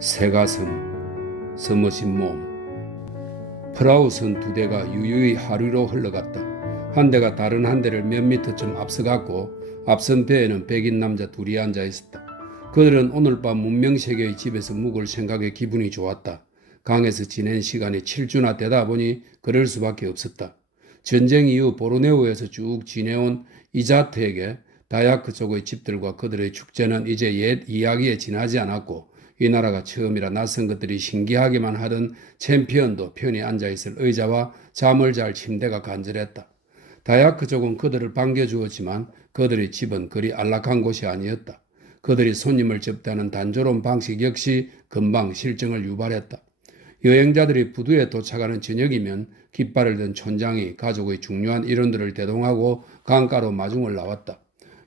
새가슴, 서머신 몸. 프라우선 두 대가 유유히 하류로 흘러갔다. 한 대가 다른 한 대를 몇 미터쯤 앞서갔고 앞선 배에는 백인 남자 둘이 앉아 있었다. 그들은 오늘 밤 문명세계의 집에서 묵을 생각에 기분이 좋았다. 강에서 지낸 시간이 7주나 되다 보니 그럴 수밖에 없었다. 전쟁 이후 보르네오에서 쭉 지내온 이자트에게 다야크 쪽의 집들과 그들의 축제는 이제 옛 이야기에 지나지 않았고 이 나라가 처음이라 낯선 것들이 신기하기만 하던 챔피언도 편히 앉아있을 의자와 잠을 잘 침대가 간절했다. 다야크 쪽은 그들을 반겨주었지만 그들의 집은 그리 안락한 곳이 아니었다. 그들이 손님을 접대하는 단조로운 방식 역시 금방 실정을 유발했다. 여행자들이 부두에 도착하는 저녁이면 깃발을 든 촌장이 가족의 중요한 일원들을 대동하고 강가로 마중을 나왔다.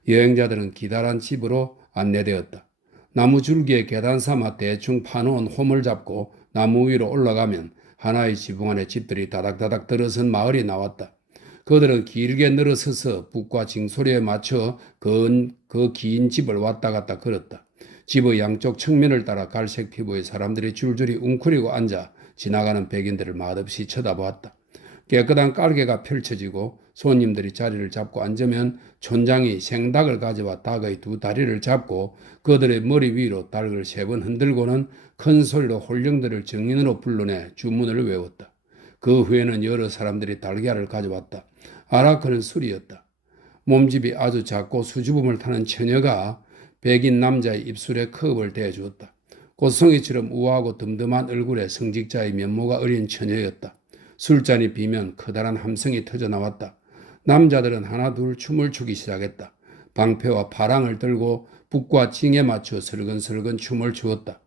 여행자들은 기다란 집으로 안내되었다. 나무 줄기에 계단 삼아 대충 파놓은 홈을 잡고 나무 위로 올라가면 하나의 지붕 안에 집들이 다닥다닥 들어선 마을이 나왔다. 그들은 길게 늘어서서 북과 징소리에 맞춰 그 긴 집을 왔다 갔다 걸었다. 집의 양쪽 측면을 따라 갈색 피부의 사람들이 줄줄이 웅크리고 앉아 지나가는 백인들을 맛없이 쳐다보았다. 깨끗한 깔개가 펼쳐지고 손님들이 자리를 잡고 앉으면 촌장이 생닭을 가져와 닭의 두 다리를 잡고 그들의 머리 위로 닭을 3번 흔들고는 큰 소리로 홀령들을 정인으로 불러내 주문을 외웠다. 그 후에는 여러 사람들이 달걀을 가져왔다. 아라크는 술이었다. 몸집이 아주 작고 수줍음을 타는 처녀가 백인 남자의 입술에 컵을 대주었다. 꽃송이처럼 우아하고 듬듬한 얼굴에 성직자의 면모가 어린 처녀였다. 술잔이 비면 커다란 함성이 터져나왔다. 남자들은 하나둘 춤을 추기 시작했다. 방패와 파랑을 들고 북과 징에 맞춰 설근설근 춤을 추었다.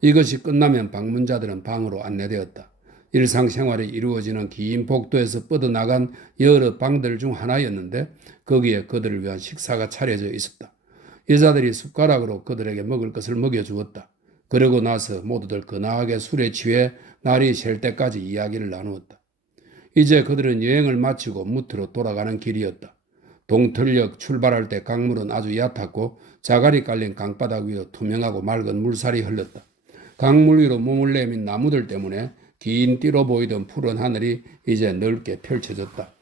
이것이 끝나면 방문자들은 방으로 안내되었다. 일상생활이 이루어지는 긴 복도에서 뻗어나간 여러 방들 중 하나였는데 거기에 그들을 위한 식사가 차려져 있었다. 여자들이 숟가락으로 그들에게 먹을 것을 먹여주었다. 그러고 나서 모두들 근하게 술에 취해 날이 셀 때까지 이야기를 나누었다. 이제 그들은 여행을 마치고 무트로 돌아가는 길이었다. 동틀역 출발할 때 강물은 아주 얕았고 자갈이 깔린 강바닥 위로 투명하고 맑은 물살이 흘렀다. 강물 위로 몸을 내민 나무들 때문에 긴 띠로 보이던 푸른 하늘이 이제 넓게 펼쳐졌다.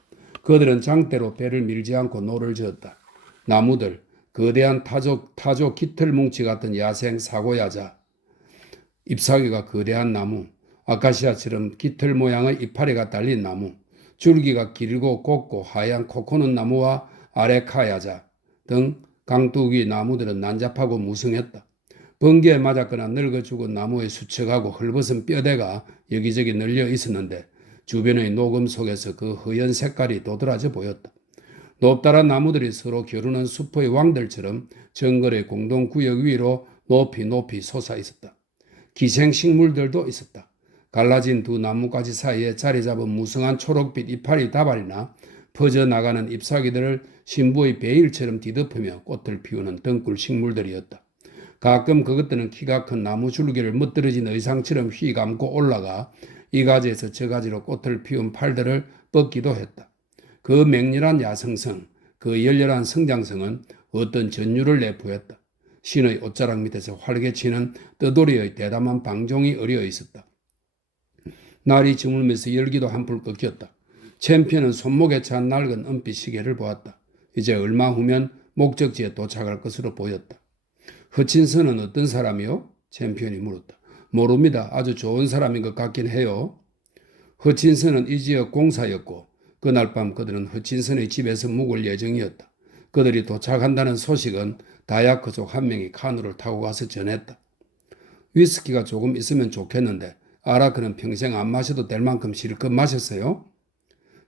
그들은 장대로 배를 밀지 않고 노를 저었다. 나무들, 거대한 타조 깃털 뭉치 같은 야생 사고야자, 잎사귀가 거대한 나무, 아카시아처럼 깃털 모양의 이파리가 달린 나무, 줄기가 길고 곱고 하얀 코코넛 나무와 아레카야자 등 강뚜기 나무들은 난잡하고 무성했다. 번개에 맞았거나 늙어 죽은 나무의 수척하고 헐벗은 뼈대가 여기저기 널려 있었는데 주변의 녹음 속에서 그 허연 색깔이 도드라져 보였다. 높다란 나무들이 서로 겨루는 숲의 왕들처럼 정글의 공동구역 위로 높이 솟아 있었다. 기생식물들도 있었다. 갈라진 두 나뭇가지 사이에 자리 잡은 무성한 초록빛 이파리 다발이나 퍼져나가는 잎사귀들을 신부의 베일처럼 뒤덮으며 꽃을 피우는 덩굴 식물들이었다. 가끔 그것들은 키가 큰 나무 줄기를 멋들어진 의상처럼 휘감고 올라가 이 가지에서 저 가지로 꽃을 피운 팔들을 뻗기도 했다. 그 맹렬한 야성성, 그 열렬한 성장성은 어떤 전율을 내포했다. 신의 옷자락 밑에서 활개치는 떠돌이의 대담한 방종이 어려 있었다. 날이 저물면서 열기도 한풀 꺾였다. 챔피언은 손목에 찬 낡은 은빛 시계를 보았다. 이제 얼마 후면 목적지에 도착할 것으로 보였다. 허친슨은 어떤 사람이요? 챔피언이 물었다. 모릅니다. 아주 좋은 사람인 것 같긴 해요. 허친슨은 이 지역 공사였고 그날 밤 그들은 허친슨의 집에서 묵을 예정이었다. 그들이 도착한다는 소식은 다야크족 한 명이 카누를 타고 가서 전했다. 위스키가 조금 있으면 좋겠는데 아라크는 평생 안 마셔도 될 만큼 실컷 마셨어요?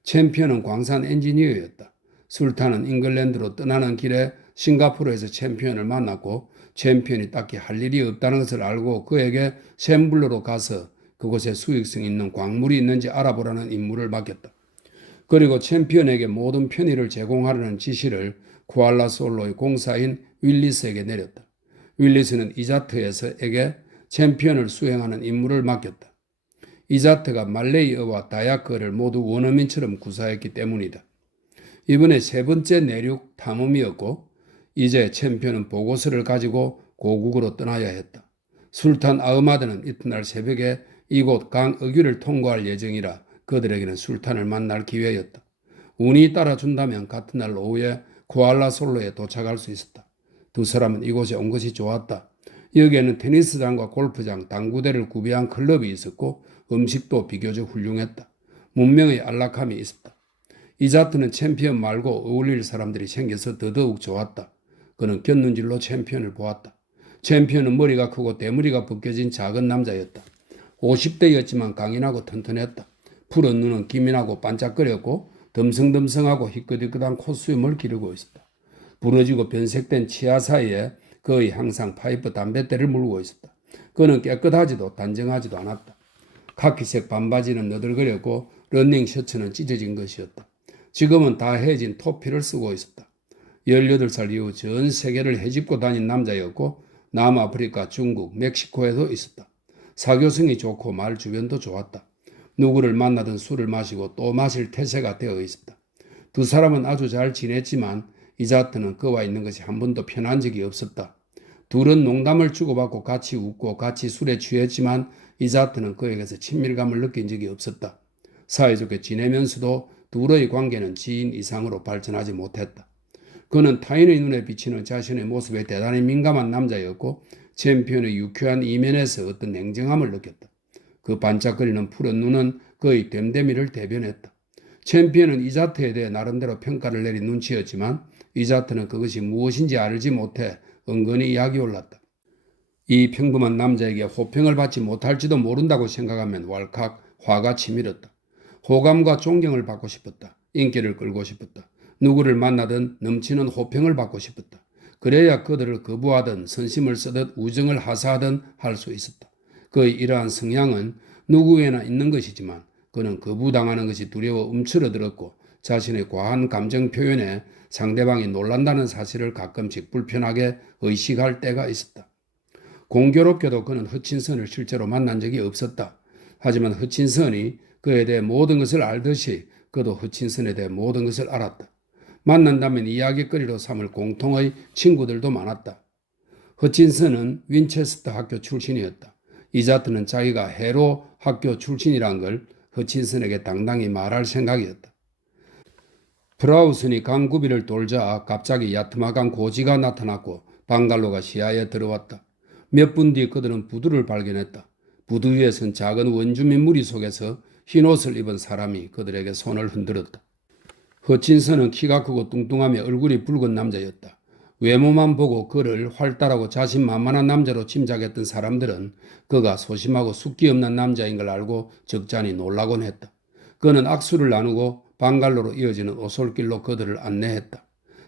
챔피언은 광산 엔지니어였다. 술탄은 잉글랜드로 떠나는 길에 싱가포르에서 챔피언을 만났고 챔피언이 딱히 할 일이 없다는 것을 알고 그에게 샘블로로 가서 그곳에 수익성 있는 광물이 있는지 알아보라는 임무를 맡겼다. 그리고 챔피언에게 모든 편의를 제공하려는 지시를 쿠알라솔로의 공사인 윌리스에게 내렸다. 윌리스는 이자트에게 챔피언을 수행하는 임무를 맡겼다. 이자트가 말레이어와 다야크어를 모두 원어민처럼 구사했기 때문이다. 이번에 3번째 내륙 탐험이었고 이제 챔피언은 보고서를 가지고 고국으로 떠나야 했다. 술탄 아흐마드는 이튿날 새벽에 이곳 강 어귀를 통과할 예정이라 그들에게는 술탄을 만날 기회였다. 운이 따라준다면 같은 날 오후에 쿠알라솔로에 도착할 수 있었다. 두 사람은 이곳에 온 것이 좋았다. 여기에는 테니스장과 골프장, 당구대를 구비한 클럽이 있었고 음식도 비교적 훌륭했다. 문명의 안락함이 있었다. 이자트는 챔피언 말고 어울릴 사람들이 생겨서 더더욱 좋았다. 그는 곁눈질로 챔피언을 보았다. 챔피언은 머리가 크고 대머리가 벗겨진 작은 남자였다. 50대였지만 강인하고 튼튼했다. 푸른 눈은 기민하고 반짝거렸고 덤성덤성하고 희끗희끗한 콧수염을 기르고 있었다. 부러지고 변색된 치아 사이에 거의 항상 파이프 담뱃대를 물고 있었다. 그는 깨끗하지도 단정하지도 않았다. 카키색 반바지는 너덜거렸고 러닝 셔츠는 찢어진 것이었다. 지금은 다 헤어진 토피를 쓰고 있었다. 18살 이후 전 세계를 헤집고 다닌 남자였고 남아프리카, 중국, 멕시코에도 있었다. 사교성이 좋고 말 주변도 좋았다. 누구를 만나든 술을 마시고 또 마실 태세가 되어 있었다. 두 사람은 아주 잘 지냈지만 이자트는 그와 있는 것이 한 번도 편한 적이 없었다. 둘은 농담을 주고받고 같이 웃고 같이 술에 취했지만 이자트는 그에게서 친밀감을 느낀 적이 없었다. 사이좋게 지내면서도 둘의 관계는 지인 이상으로 발전하지 못했다. 그는 타인의 눈에 비치는 자신의 모습에 대단히 민감한 남자였고 챔피언의 유쾌한 이면에서 어떤 냉정함을 느꼈다. 그 반짝거리는 푸른 눈은 그의 됨됨이를 대변했다. 챔피언은 이자트에 대해 나름대로 평가를 내린 눈치였지만 이자트는 그것이 무엇인지 알지 못해 은근히 약이 올랐다. 이 평범한 남자에게 호평을 받지 못할지도 모른다고 생각하면 왈칵 화가 치밀었다. 호감과 존경을 받고 싶었다. 인기를 끌고 싶었다. 누구를 만나든 넘치는 호평을 받고 싶었다. 그래야 그들을 거부하든 선심을 쓰듯 우정을 하사하든 할 수 있었다. 그의 이러한 성향은 누구에나 있는 것이지만 그는 거부당하는 것이 두려워 움츠러들었고 자신의 과한 감정 표현에 상대방이 놀란다는 사실을 가끔씩 불편하게 의식할 때가 있었다. 공교롭게도 그는 허친선을 실제로 만난 적이 없었다. 하지만 허친선이 그에 대해 모든 것을 알듯이 그도 허친선에 대해 모든 것을 알았다. 만난다면 이야기거리로 삼을 공통의 친구들도 많았다. 허친선은 윈체스터 학교 출신이었다. 이자트는 자기가 해로 학교 출신이란 걸 허친선에게 당당히 말할 생각이었다. 프라우슨이 강구비를 돌자 갑자기 야트막한 고지가 나타났고 방갈로가 시야에 들어왔다. 몇 분 뒤 그들은 부두를 발견했다. 부두 위에 선 작은 원주민 무리 속에서 흰옷을 입은 사람이 그들에게 손을 흔들었다. 허친선은 키가 크고 뚱뚱하며 얼굴이 붉은 남자였다. 외모만 보고 그를 활달하고 자신만만한 남자로 짐작했던 사람들은 그가 소심하고 숙기 없는 남자인 걸 알고 적잖이 놀라곤 했다. 그는 악수를 나누고 방갈로로 이어지는 오솔길로 그들을 안내했다.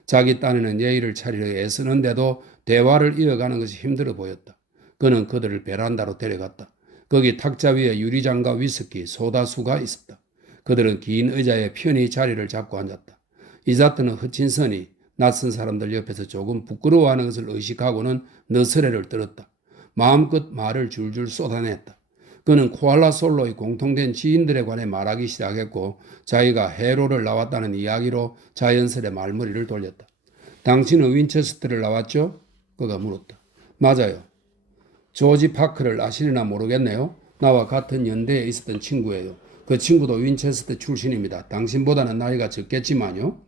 자기 딴에는 예의를 차리려 애쓰는데도 대화를 이어가는 것이 힘들어 보였다. 그는 그들을 베란다로 데려갔다. 거기 탁자 위에 유리잔과 위스키, 소다수가 있었다. 그들은 긴 의자에 편히 자리를 잡고 앉았다. 이자트는 허친선이 낯선 사람들 옆에서 조금 부끄러워하는 것을 의식하고는 너스레를 떨었다. 마음껏 말을 줄줄 쏟아냈다. 그는 쿠알라솔로의 공통된 지인들에 관해 말하기 시작했고 자기가 해로를 나왔다는 이야기로 자연스레 말머리를 돌렸다. 당신은 윈체스터를 나왔죠? 그가 물었다. 맞아요. 조지 파크를 아시려나 모르겠네요. 나와 같은 연대에 있었던 친구예요. 그 친구도 윈체스터 출신입니다. 당신보다는 나이가 적겠지만요.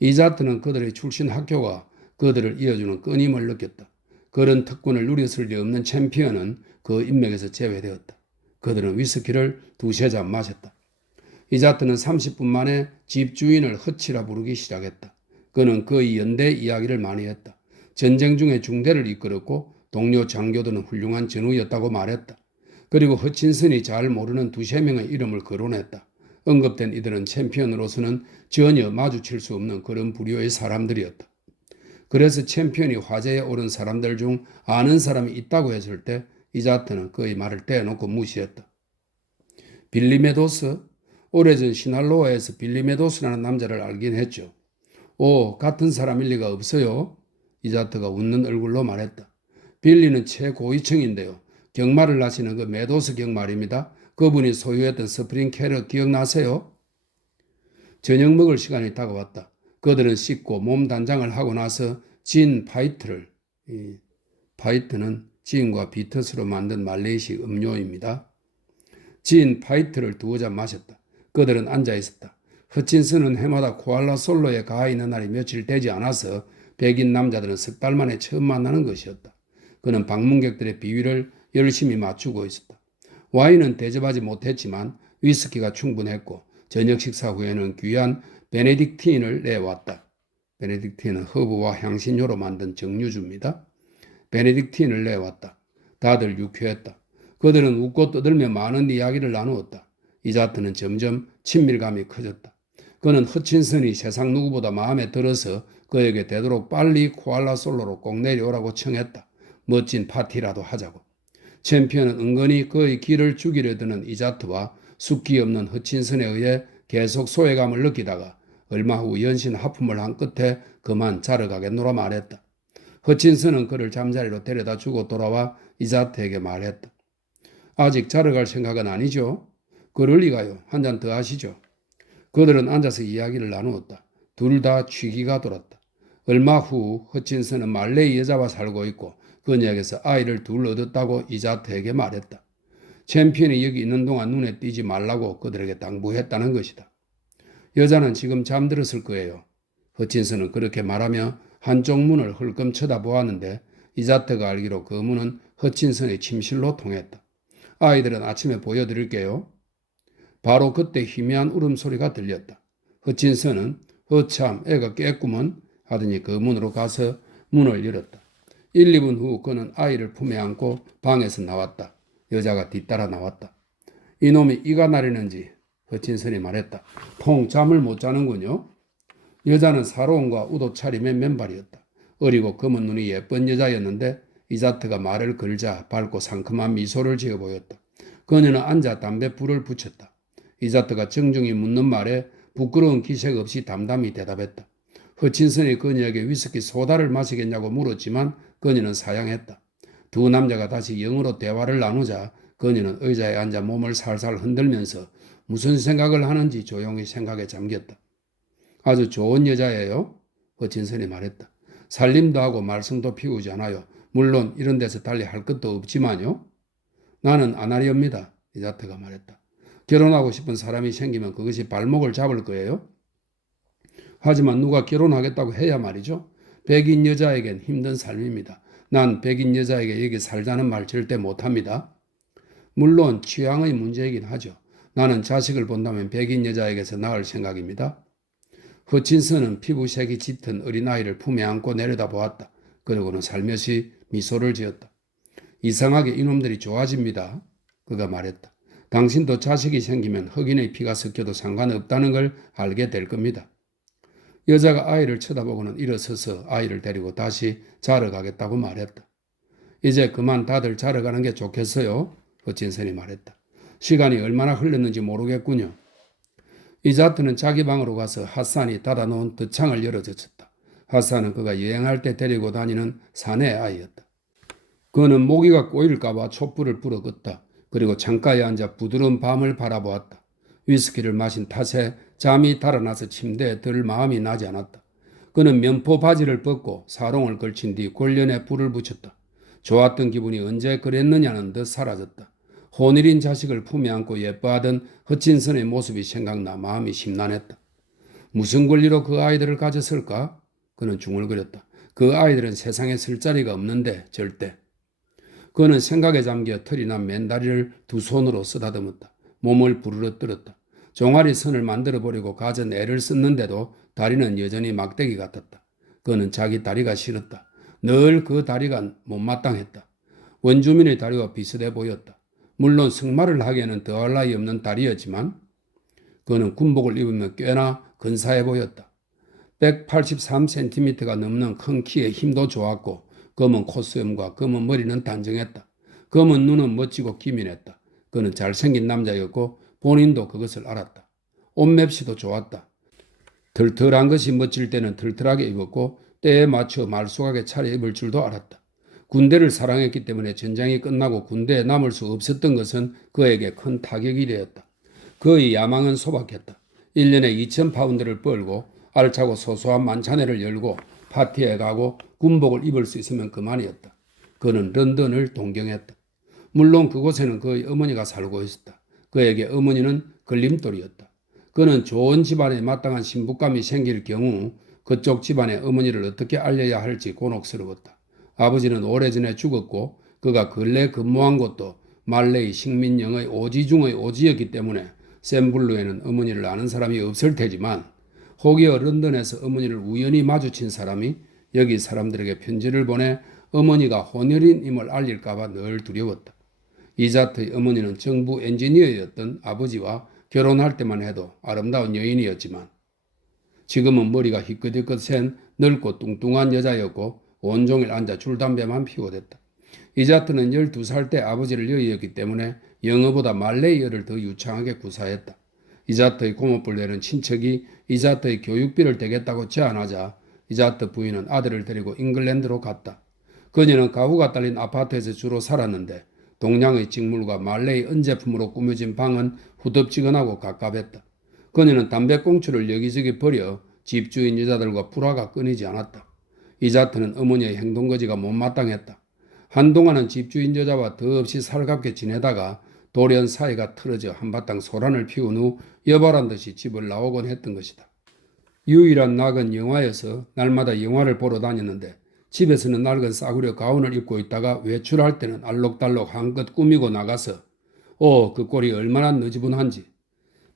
이자트는 그들의 출신 학교가 그들을 이어주는 끊임을 느꼈다. 그런 특권을 누렸을 리 없는 챔피언은 그 인맥에서 제외되었다. 그들은 위스키를 두세 잔 마셨다. 이자트는 30분 만에 집주인을 허치라 부르기 시작했다. 그는 그의 연대 이야기를 많이 했다. 전쟁 중에 중대를 이끌었고 동료 장교들은 훌륭한 전우였다고 말했다. 그리고 허친슨이 잘 모르는 두세 명의 이름을 거론했다. 언급된 이들은 챔피언으로서는 전혀 마주칠 수 없는 그런 부류의 사람들이었다. 그래서 챔피언이 화제에 오른 사람들 중 아는 사람이 있다고 했을 때 이자트는 그의 말을 떼어놓고 무시했다. 빌리 메도스? 오래전 시날로아에서 빌리 메도스라는 남자를 알긴 했죠. 오, 같은 사람일 리가 없어요. 이자트가 웃는 얼굴로 말했다. 빌리는 최고위층인데요. 경마를 하시는 그 메도스 경말입니다. 그분이 소유했던 스프링 캐럿 기억나세요? 저녁 먹을 시간이 다가왔다. 그들은 씻고 몸 단장을 하고 나서 진 파이트를, 파이트는 진과 비트스로 만든 말레이식 음료입니다. 진 파이트를 2잔 마셨다. 그들은 앉아 있었다. 허친슨은 해마다 쿠알라솔로에 가 있는 날이 며칠 되지 않아서 백인 남자들은 석 달 만에 처음 만나는 것이었다. 그는 방문객들의 비위를 열심히 맞추고 있었다. 와인은 대접하지 못했지만 위스키가 충분했고 저녁 식사 후에는 귀한 베네딕틴을 내왔다. 베네딕틴은 허브와 향신료로 만든 정류주입니다. 베네딕틴을 내왔다. 다들 유쾌했다. 그들은 웃고 떠들며 많은 이야기를 나누었다. 이자트는 점점 친밀감이 커졌다. 그는 허친슨이 세상 누구보다 마음에 들어서 그에게 되도록 빨리 쿠알라솔로로 꼭 내려오라고 청했다. 멋진 파티라도 하자고. 챔피언은 은근히 그의 길을 죽이려 드는 이자트와 숙기 없는 허친슨에 의해 계속 소외감을 느끼다가 얼마 후 연신 하품을 한 끝에 그만 자러 가겠노라 말했다. 허친슨은 그를 잠자리로 데려다 주고 돌아와 이자트에게 말했다. 아직 자러 갈 생각은 아니죠? 그럴 리가요. 한 잔 더 하시죠. 그들은 앉아서 이야기를 나누었다. 둘 다 취기가 돌았다. 얼마 후 허친슨은 말레이 여자와 살고 있고 그녀에게서 아이를 둘 얻었다고 이자트에게 말했다. 챔피언이 여기 있는 동안 눈에 띄지 말라고 그들에게 당부했다는 것이다. 여자는 지금 잠들었을 거예요. 허친슨은 그렇게 말하며 한쪽 문을 흘끔 쳐다보았는데 이자트가 알기로 그 문은 허친슨의 침실로 통했다. 아이들은 아침에 보여드릴게요. 바로 그때 희미한 울음소리가 들렸다. 허친슨은 참 애가 깼구먼 하더니 그 문으로 가서 문을 열었다. 1, 2분 후 그는 아이를 품에 안고 방에서 나왔다. 여자가 뒤따라 나왔다. 이놈이 이가 나리는지 허친슨이 말했다. 통 잠을 못 자는군요. 여자는 사로움과 우도 차림의 맨발이었다. 어리고 검은 눈이 예쁜 여자였는데 이자트가 말을 걸자 밝고 상큼한 미소를 지어 보였다. 그녀는 앉아 담배 불을 붙였다. 이자트가 정중히 묻는 말에 부끄러운 기색 없이 담담히 대답했다. 허친슨이 그녀에게 위스키 소다를 마시겠냐고 물었지만 그녀는 사양했다. 두 남자가 다시 영어로 대화를 나누자 그녀는 의자에 앉아 몸을 살살 흔들면서 무슨 생각을 하는지 조용히 생각에 잠겼다. 아주 좋은 여자예요. 허친슨이 말했다. 살림도 하고 말썽도 피우지 않아요. 물론 이런 데서 달리 할 것도 없지만요. 나는 안 하렵니다. 이자트가 말했다. 결혼하고 싶은 사람이 생기면 그것이 발목을 잡을 거예요. 하지만 누가 결혼하겠다고 해야 말이죠. 백인 여자에겐 힘든 삶입니다. 난 백인 여자에게 여기 살자는 말 절대 못합니다. 물론 취향의 문제이긴 하죠. 나는 자식을 본다면 백인 여자에게서 낳을 생각입니다. 허친슨은 피부색이 짙은 어린아이를 품에 안고 내려다보았다. 그러고는 살며시 미소를 지었다. 이상하게 이놈들이 좋아집니다. 그가 말했다. 당신도 자식이 생기면 흑인의 피가 섞여도 상관없다는 걸 알게 될 겁니다. 여자가 아이를 쳐다보고는 일어서서 아이를 데리고 다시 자러 가겠다고 말했다. 이제 그만 다들 자러 가는 게 좋겠어요. 허친슨이 말했다. 시간이 얼마나 흘렀는지 모르겠군요. 이자트는 자기 방으로 가서 핫산이 닫아놓은 덧창을 열어젖혔다. 핫산은 그가 여행할 때 데리고 다니는 사내 아이였다. 그는 모기가 꼬일까봐 촛불을 불어 껐다. 그리고 창가에 앉아 부드러운 밤을 바라보았다. 위스키를 마신 탓에 잠이 달아나서 침대에 들 마음이 나지 않았다. 그는 면포 바지를 벗고 사롱을 걸친 뒤 골련에 불을 붙였다. 좋았던 기분이 언제 그랬느냐는 듯 사라졌다. 혼일인 자식을 품에 안고 예뻐하던 허친슨의 모습이 생각나 마음이 심란했다. 무슨 권리로 그 아이들을 가졌을까? 그는 중얼거렸다. 그 아이들은 세상에 쓸 자리가 없는데 절대. 그는 생각에 잠겨 털이 난 맨다리를 두 손으로 쓰다듬었다. 몸을 부르르 떨었다. 종아리 선을 만들어 보려고 가진 애를 썼는데도 다리는 여전히 막대기 같았다. 그는 자기 다리가 싫었다. 늘 그 다리가 못마땅했다. 원주민의 다리와 비슷해 보였다. 물론 승마를 하기에는 더할 나위 없는 다리였지만 그는 군복을 입으면 꽤나 근사해 보였다. 183cm가 넘는 큰 키에 힘도 좋았고 검은 콧수염과 검은 머리는 단정했다. 검은 눈은 멋지고 기민했다. 그는 잘생긴 남자였고 본인도 그것을 알았다. 옷맵시도 좋았다. 털털한 것이 멋질 때는 털털하게 입었고 때에 맞춰 말쑥하게 차려입을 줄도 알았다. 군대를 사랑했기 때문에 전쟁이 끝나고 군대에 남을 수 없었던 것은 그에게 큰 타격이 되었다. 그의 야망은 소박했다. 1년에 2,000파운드를 벌고 알차고 소소한 만찬회를 열고 파티에 가고 군복을 입을 수 있으면 그만이었다. 그는 런던을 동경했다. 물론 그곳에는 그의 어머니가 살고 있었다. 그에게 어머니는 걸림돌이었다. 그는 좋은 집안에 마땅한 신부감이 생길 경우 그쪽 집안의 어머니를 어떻게 알려야 할지 곤혹스러웠다. 아버지는 오래전에 죽었고 그가 근래 근무한 곳도 말레이 식민령의 오지 중의 오지였기 때문에 샘블루에는 어머니를 아는 사람이 없을 테지만 혹여 런던에서 어머니를 우연히 마주친 사람이 여기 사람들에게 편지를 보내 어머니가 혼혈인임을 알릴까봐 늘 두려웠다. 이자트의 어머니는 정부 엔지니어였던 아버지와 결혼할 때만 해도 아름다운 여인이었지만 지금은 머리가 희끗희끗 센 늙고 뚱뚱한 여자였고 온종일 앉아 줄담배만 피우댔다. 이자트는 12살 때 아버지를 여의었기 때문에 영어보다 말레이어를 더 유창하게 구사했다. 이자트의 고모뿔 되는 친척이 이자트의 교육비를 대겠다고 제안하자 이자트 부인은 아들을 데리고 잉글랜드로 갔다. 그녀는 가구가 딸린 아파트에서 주로 살았는데 동양의 직물과 말레이 은제품으로 꾸며진 방은 후덥지근하고 갑갑했다. 그녀는 담배꽁초를 여기저기 버려 집주인 여자들과 불화가 끊이지 않았다. 이자트는 어머니의 행동거지가 못마땅했다. 한동안은 집주인 여자와 더없이 살갑게 지내다가 돌연 사이가 틀어져 한바탕 소란을 피운 후 여발한 듯이 집을 나오곤 했던 것이다. 유일한 낙은 영화여서 날마다 영화를 보러 다녔는데 집에서는 낡은 싸구려 가운을 입고 있다가 외출할 때는 알록달록 한껏 꾸미고 나가서 그 꼴이 얼마나 너지분한지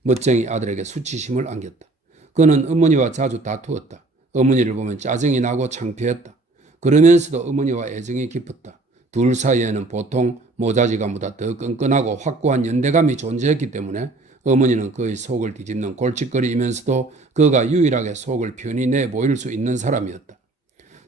멋쟁이 아들에게 수치심을 안겼다. 그는 어머니와 자주 다투었다. 어머니를 보면 짜증이 나고 창피했다. 그러면서도 어머니와 애정이 깊었다. 둘 사이에는 보통 모자지간보다 더 끈끈하고 확고한 연대감이 존재했기 때문에 어머니는 그의 속을 뒤집는 골칫거리이면서도 그가 유일하게 속을 편히 내 보일 수 있는 사람이었다.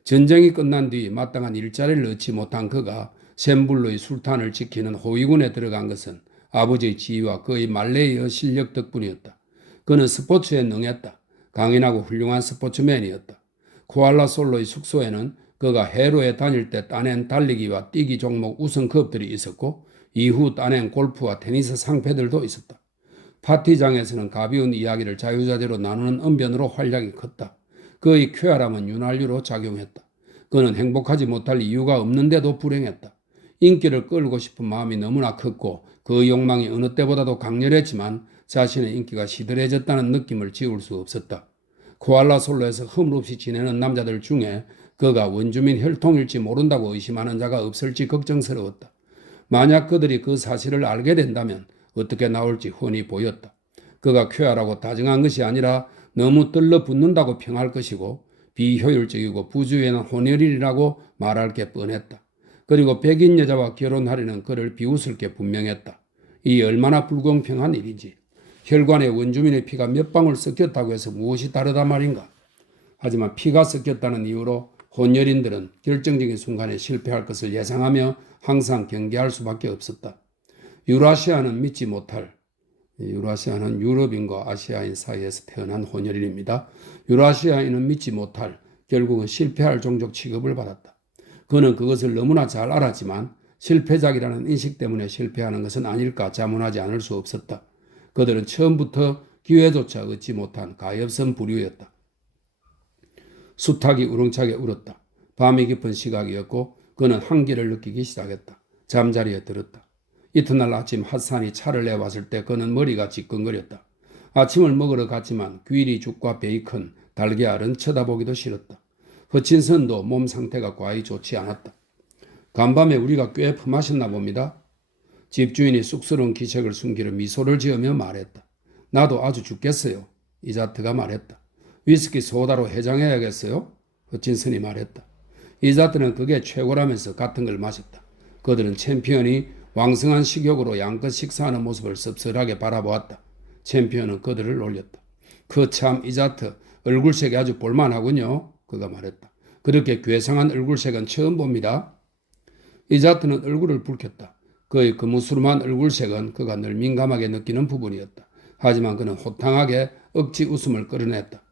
전쟁이 끝난 뒤 마땅한 일자리를 얻지 못한 그가 샘블루의 술탄을 지키는 호위군에 들어간 것은 아버지의 지위와 그의 말레이어 실력 덕분이었다. 그는 스포츠에 능했다. 강인하고 훌륭한 스포츠맨이었다. 쿠알라솔로의 숙소에는 그가 해로에 다닐 때 따낸 달리기와 뛰기 종목 우승컵들이 있었고 이후 따낸 골프와 테니스 상패들도 있었다. 파티장에서는 가벼운 이야기를 자유자재로 나누는 언변으로 활약이 컸다. 그의 쾌활함은 윤활유로 작용했다. 그는 행복하지 못할 이유가 없는데도 불행했다. 인기를 끌고 싶은 마음이 너무나 컸고 그 욕망이 어느 때보다도 강렬했지만 자신의 인기가 시들해졌다는 느낌을 지울 수 없었다. 쿠알라솔로에서 허물없이 지내는 남자들 중에 그가 원주민 혈통일지 모른다고 의심하는 자가 없을지 걱정스러웠다. 만약 그들이 그 사실을 알게 된다면 어떻게 나올지 훤히 보였다. 그가 쾌활하고 다정한 것이 아니라 너무 떨러붙는다고 평할 것이고 비효율적이고 부주의한 혼혈이라고 말할 게 뻔했다. 그리고 백인 여자와 결혼하려는 그를 비웃을 게 분명했다. 이 얼마나 불공평한 일인지. 혈관에 원주민의 피가 몇 방울 섞였다고 해서 무엇이 다르다 말인가. 하지만 피가 섞였다는 이유로 혼혈인들은 결정적인 순간에 실패할 것을 예상하며 항상 경계할 수밖에 없었다. 유라시아는 유럽인과 아시아인 사이에서 태어난 혼혈인입니다. 유라시아인은 믿지 못할, 결국은 실패할 종족 취급을 받았다. 그는 그것을 너무나 잘 알았지만 실패작이라는 인식 때문에 실패하는 것은 아닐까 자문하지 않을 수 없었다. 그들은 처음부터 기회조차 얻지 못한 가엾은 부류였다. 수탉이 우렁차게 울었다. 밤이 깊은 시각이었고 그는 한기를 느끼기 시작했다. 잠자리에 들었다. 이튿날 아침 핫산이 차를 내왔을 때 그는 머리가 지끈거렸다. 아침을 먹으러 갔지만 귀리죽과 베이컨, 달걀은 쳐다보기도 싫었다. 허친선도 몸 상태가 과히 좋지 않았다. 간밤에 우리가 꽤 품하셨나 봅니다. 집주인이 쑥스러운 기색을 숨기려 미소를 지으며 말했다. 나도 아주 죽겠어요. 이자트가 말했다. 위스키 소다로 해장해야겠어요? 허친선이 말했다. 이자트는 그게 최고라면서 같은 걸 마셨다. 그들은 챔피언이 왕성한 식욕으로 양껏 식사하는 모습을 씁쓸하게 바라보았다. 챔피언은 그들을 놀렸다. 그 참 이자트 얼굴색이 아주 볼만하군요. 그가 말했다. 그렇게 괴상한 얼굴색은 처음 봅니다. 이자트는 얼굴을 붉혔다. 그의 그무스름한 얼굴색은 그가 늘 민감하게 느끼는 부분이었다. 하지만 그는 호탕하게 억지 웃음을 끌어냈다.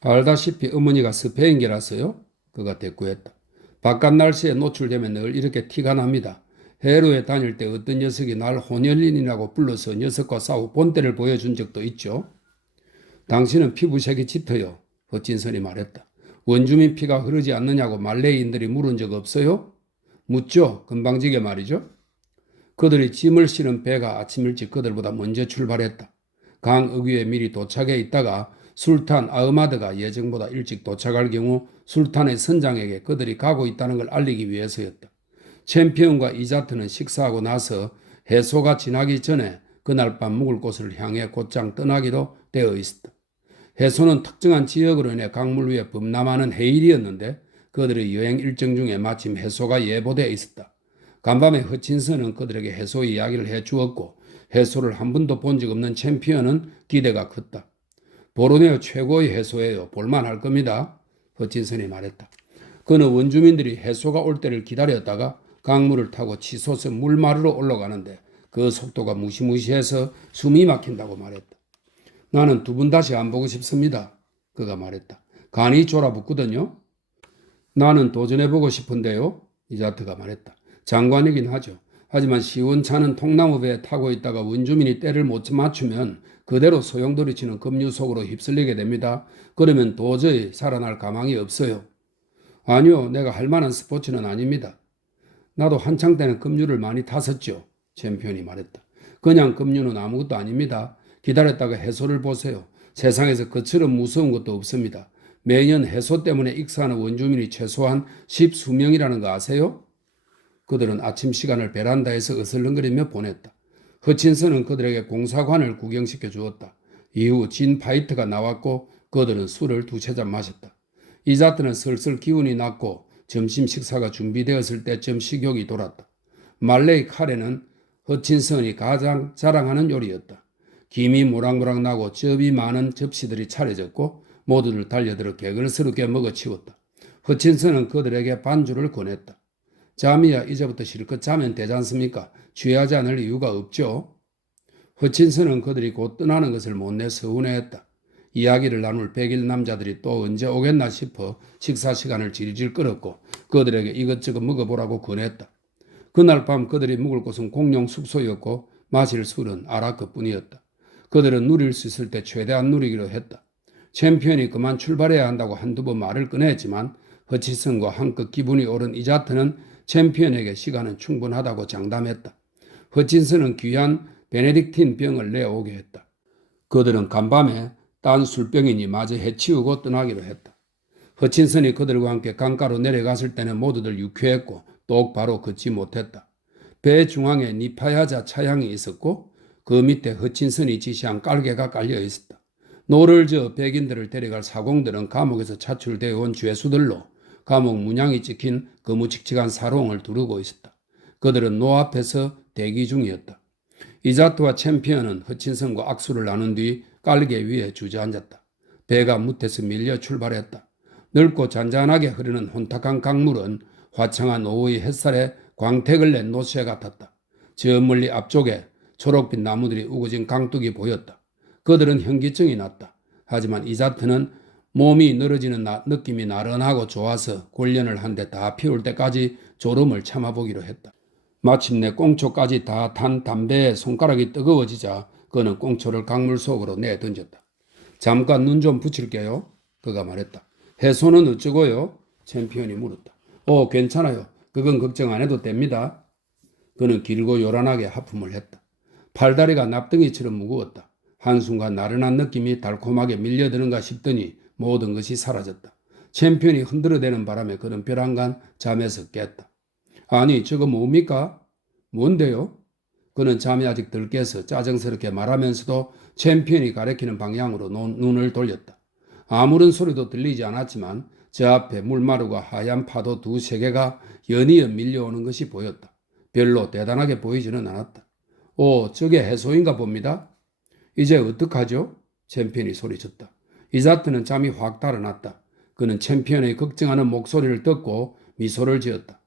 알다시피 어머니가 스페인계라서요? 그가 대꾸했다. 바깥 날씨에 노출되면 늘 이렇게 티가 납니다. 해로에 다닐 때 어떤 녀석이 날 혼혈인이라고 불러서 녀석과 싸우 본때를 보여준 적도 있죠. 당신은 피부색이 짙어요. 허친선이 말했다. 원주민 피가 흐르지 않느냐고 말레이인들이 물은 적 없어요? 묻죠. 건방지게 말이죠. 그들이 짐을 실은 배가 아침 일찍 그들보다 먼저 출발했다. 강 어귀에 미리 도착해 있다가 술탄 아흐마드가 예정보다 일찍 도착할 경우 술탄의 선장에게 그들이 가고 있다는 걸 알리기 위해서였다. 챔피언과 이자트는 식사하고 나서 해소가 지나기 전에 그날 밤 묵을 곳을 향해 곧장 떠나기로 되어 있었다. 해소는 특정한 지역으로 인해 강물 위에 범람하는 해일이었는데 그들의 여행 일정 중에 마침 해소가 예보되어 있었다. 간밤에 허친슨은 그들에게 해소 이야기를 해주었고 해소를 한 번도 본 적 없는 챔피언은 기대가 컸다. 보르네오 최고의 해소예요. 볼만할 겁니다. 허친슨이 말했다. 그는 원주민들이 해소가 올 때를 기다렸다가 강물을 타고 치솟아 물마르로 올라가는데 그 속도가 무시무시해서 숨이 막힌다고 말했다. 나는 두 분 다시 안 보고 싶습니다. 그가 말했다. 간이 졸아붙거든요. 나는 도전해보고 싶은데요. 이자트가 말했다. 장관이긴 하죠. 하지만 시원찮은 통나무배에 타고 있다가 원주민이 때를 못 맞추면 그대로 소용돌이치는 급류 속으로 휩쓸리게 됩니다. 그러면 도저히 살아날 가망이 없어요. 아니요, 내가 할 만한 스포츠는 아닙니다. 나도 한창 때는 급류를 많이 탔었죠. 챔피언이 말했다. 그냥 급류는 아무것도 아닙니다. 기다렸다가 해소를 보세요. 세상에서 그처럼 무서운 것도 없습니다. 매년 해소 때문에 익사하는 원주민이 최소한 10수명이라는 거 아세요? 그들은 아침 시간을 베란다에서 어슬렁거리며 보냈다. 허친슨은 그들에게 공사관을 구경시켜 주었다. 이후 진 파이트가 나왔고 그들은 술을 두세 잔 마셨다. 이자트는 슬슬 기운이 났고 점심 식사가 준비되었을 때쯤 식욕이 돌았다. 말레이 카레는 허친슨이 가장 자랑하는 요리였다. 김이 모락모락 나고 즙이 많은 접시들이 차려졌고 모두들 달려들어 개걸스럽게 먹어치웠다. 허친슨은 그들에게 반주를 권했다. 잠이야 이제부터 실컷 자면 되지 않습니까? 취하지 않을 이유가 없죠. 허친슨은 그들이 곧 떠나는 것을 못내 서운해했다. 이야기를 나눌 백일 남자들이 또 언제 오겠나 싶어 식사 시간을 질질 끌었고 그들에게 이것저것 먹어보라고 권했다. 그날 밤 그들이 묵을 곳은 공용 숙소였고 마실 술은 아라크뿐이었다. 그들은 누릴 수 있을 때 최대한 누리기로 했다. 챔피언이 그만 출발해야 한다고 한두 번 말을 꺼냈지만 허치슨과 한껏 기분이 오른 이자트는 챔피언에게 시간은 충분하다고 장담했다. 허친슨은 귀한 베네딕틴 병을 내오게 했다. 그들은 간밤에 딴 술병이니 마저 해치우고 떠나기로 했다. 허친슨이 그들과 함께 강가로 내려갔을 때는 모두들 유쾌했고 똑바로 걷지 못했다. 배 중앙에 니파야자 차양이 있었고 그 밑에 허친슨이 지시한 깔개가 깔려 있었다. 노를 저어 백인들을 데려갈 사공들은 감옥에서 차출되어 온 죄수들로 감옥 문양이 찍힌 거무칙칙한 사롱을 두르고 있었다. 그들은 노 앞에서 대기 중이었다. 이자트와 챔피언은 허친슨과 악수를 나눈 뒤 깔개 위에 주저앉았다. 배가 무태서 밀려 출발했다. 넓고 잔잔하게 흐르는 혼탁한 강물은 화창한 오후의 햇살에 광택을 낸 노새 같았다. 저 멀리 앞쪽에 초록빛 나무들이 우거진 강둑이 보였다. 그들은 현기증이 났다. 하지만 이자트는 몸이 늘어지는 느낌이 나른하고 좋아서 골련을 한 대 다 피울 때까지 졸음을 참아보기로 했다. 마침내 꽁초까지 다 탄 담배에 손가락이 뜨거워지자 그는 꽁초를 강물 속으로 내던졌다. 잠깐 눈 좀 붙일게요. 그가 말했다. 해소는 어쩌고요? 챔피언이 물었다. 괜찮아요. 그건 걱정 안 해도 됩니다. 그는 길고 요란하게 하품을 했다. 팔다리가 납덩이처럼 무거웠다. 한순간 나른한 느낌이 달콤하게 밀려드는가 싶더니 모든 것이 사라졌다. 챔피언이 흔들어대는 바람에 그는 벼랑간 잠에서 깼다. 아니, 저거 뭡니까? 뭔데요? 그는 잠이 아직 덜 깨서 짜증스럽게 말하면서도 챔피언이 가리키는 방향으로 눈을 돌렸다. 아무런 소리도 들리지 않았지만 저 앞에 물마루가 하얀 파도 두세 개가 연이어 밀려오는 것이 보였다. 별로 대단하게 보이지는 않았다. 저게 해소인가 봅니다. 이제 어떡하죠? 챔피언이 소리쳤다. 이자트는 잠이 확 달아났다. 그는 챔피언의 걱정하는 목소리를 듣고 미소를 지었다.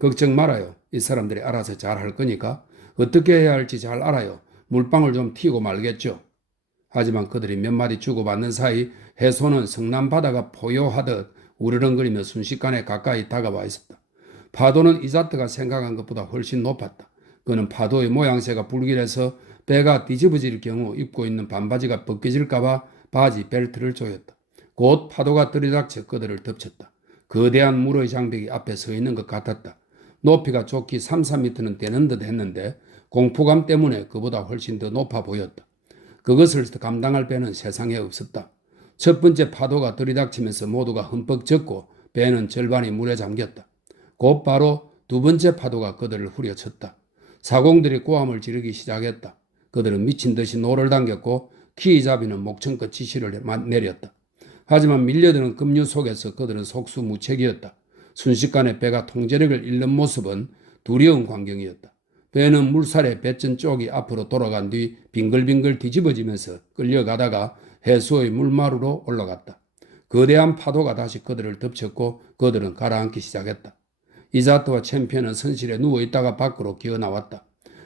걱정 말아요. 이 사람들이 알아서 잘 할 거니까. 어떻게 해야 할지 잘 알아요. 물방울 좀 튀고 말겠죠. 하지만 그들이 몇 마디 주고받는 사이 해소는 성남바다가 포효하듯 우르렁거리며 순식간에 가까이 다가와 있었다. 파도는 이자트가 생각한 것보다 훨씬 높았다. 그는 파도의 모양새가 불길해서 배가 뒤집어질 경우 입고 있는 반바지가 벗겨질까봐 바지 벨트를 조였다. 곧 파도가 들이닥쳐 그들을 덮쳤다. 거대한 물의 장벽이 앞에 서 있는 것 같았다. 높이가 좋기 3, 4m는 되는 듯 했는데 공포감 때문에 그보다 훨씬 더 높아 보였다. 그것을 감당할 배는 세상에 없었다. 첫 번째 파도가 들이닥치면서 모두가 흠뻑 젖고 배는 절반이 물에 잠겼다. 곧바로 두 번째 파도가 그들을 후려쳤다. 사공들이 고함을 지르기 시작했다. 그들은 미친 듯이 노를 당겼고 키이잡이는 목청껏 지시를 내렸다. 하지만 밀려드는 급류 속에서 그들은 속수무책이었다. 순식간에 배가 통제력을 잃는 모습은 두려운 광경이었다. 배는 물살에 배전 쪽이 앞으로 돌아간 뒤 빙글빙글 뒤집어지면서 끌려가다가 해수의 물마루로 올라갔다. 거대한 파도가 다시 그들을 덮쳤고 그들은 가라앉기 시작했다. 이자트와 챔피언은 선실에 누워있다가 밖으로 기어나왔다.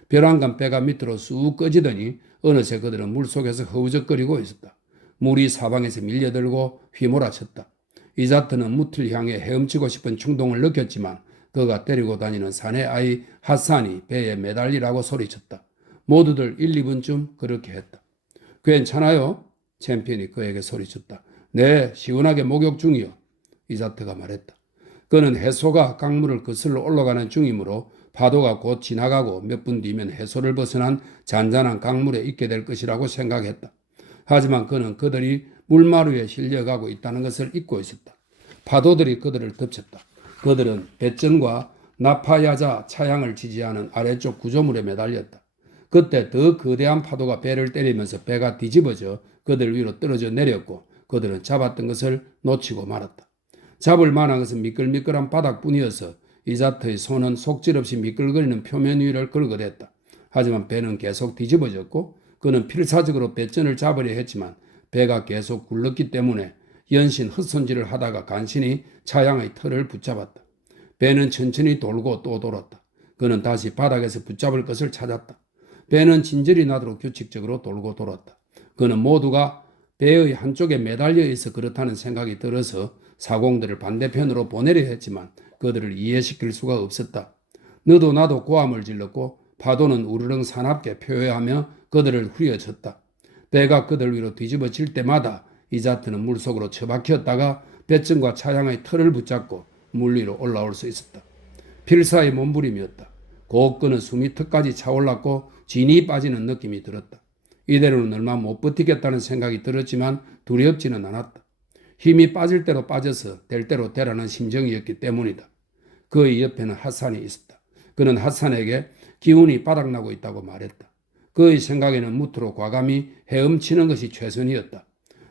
벼랑간 배가 밑으로 쑥 꺼지더니 어느새 그들은 물속에서 허우적거리고 있었다. 물이 사방에서 밀려들고 휘몰아쳤다. 이자트는 무틀 향해 헤엄치고 싶은 충동을 느꼈지만 그가 데리고 다니는 사내 아이 하산이 배에 매달리라고 소리쳤다. 모두들 1, 2분쯤 그렇게 했다. 괜찮아요? 챔피언이 그에게 소리쳤다. 네, 시원하게 목욕 중이요. 이자트가 말했다. 그는 해소가 강물을 거슬러 올라가는 중이므로 파도가 곧 지나가고 몇 분 뒤면 해소를 벗어난 잔잔한 강물에 있게 될 것이라고 생각했다. 하지만 그는 그들이 물마루에 실려가고 있다는 것을 잊고 있었다. 파도들이 그들을 덮쳤다. 그들은 배전과 나파야자 차양을 지지하는 아래쪽 구조물에 매달렸다. 그때 더 거대한 파도가 배를 때리면서 배가 뒤집어져 그들 위로 떨어져 내렸고 그들은 잡았던 것을 놓치고 말았다. 잡을 만한 것은 미끌미끌한 바닥뿐이어서 이자트의 손은 속절없이 미끌거리는 표면 위를 긁어댔다. 하지만 배는 계속 뒤집어졌고 그는 필사적으로 배전을 잡으려 했지만 배가 계속 굴렀기 때문에 연신 헛손질을 하다가 간신히 차양의 털을 붙잡았다. 배는 천천히 돌고 또 돌았다. 그는 다시 바닥에서 붙잡을 것을 찾았다. 배는 진절이 나도록 규칙적으로 돌고 돌았다. 그는 모두가 배의 한쪽에 매달려 있어 그렇다는 생각이 들어서 사공들을 반대편으로 보내려 했지만 그들을 이해시킬 수가 없었다. 너도 나도 고함을 질렀고 파도는 우르릉 사납게 표회하며 그들을 후려쳤다. 배가 그들 위로 뒤집어질 때마다 이자트는 물속으로 처박혔다가 배전과 차량의 털을 붙잡고 물 위로 올라올 수 있었다. 필사의 몸부림이었다. 곧 그는 숨이 턱까지 차올랐고 진이 빠지는 느낌이 들었다. 이대로는 얼마 못 버티겠다는 생각이 들었지만 두렵지는 않았다. 힘이 빠질 대로 빠져서 될 대로 되라는 심정이었기 때문이다. 그의 옆에는 하산이 있었다. 그는 하산에게 기운이 바닥나고 있다고 말했다. 그의 생각에는 무트로 과감히 헤엄치는 것이 최선이었다.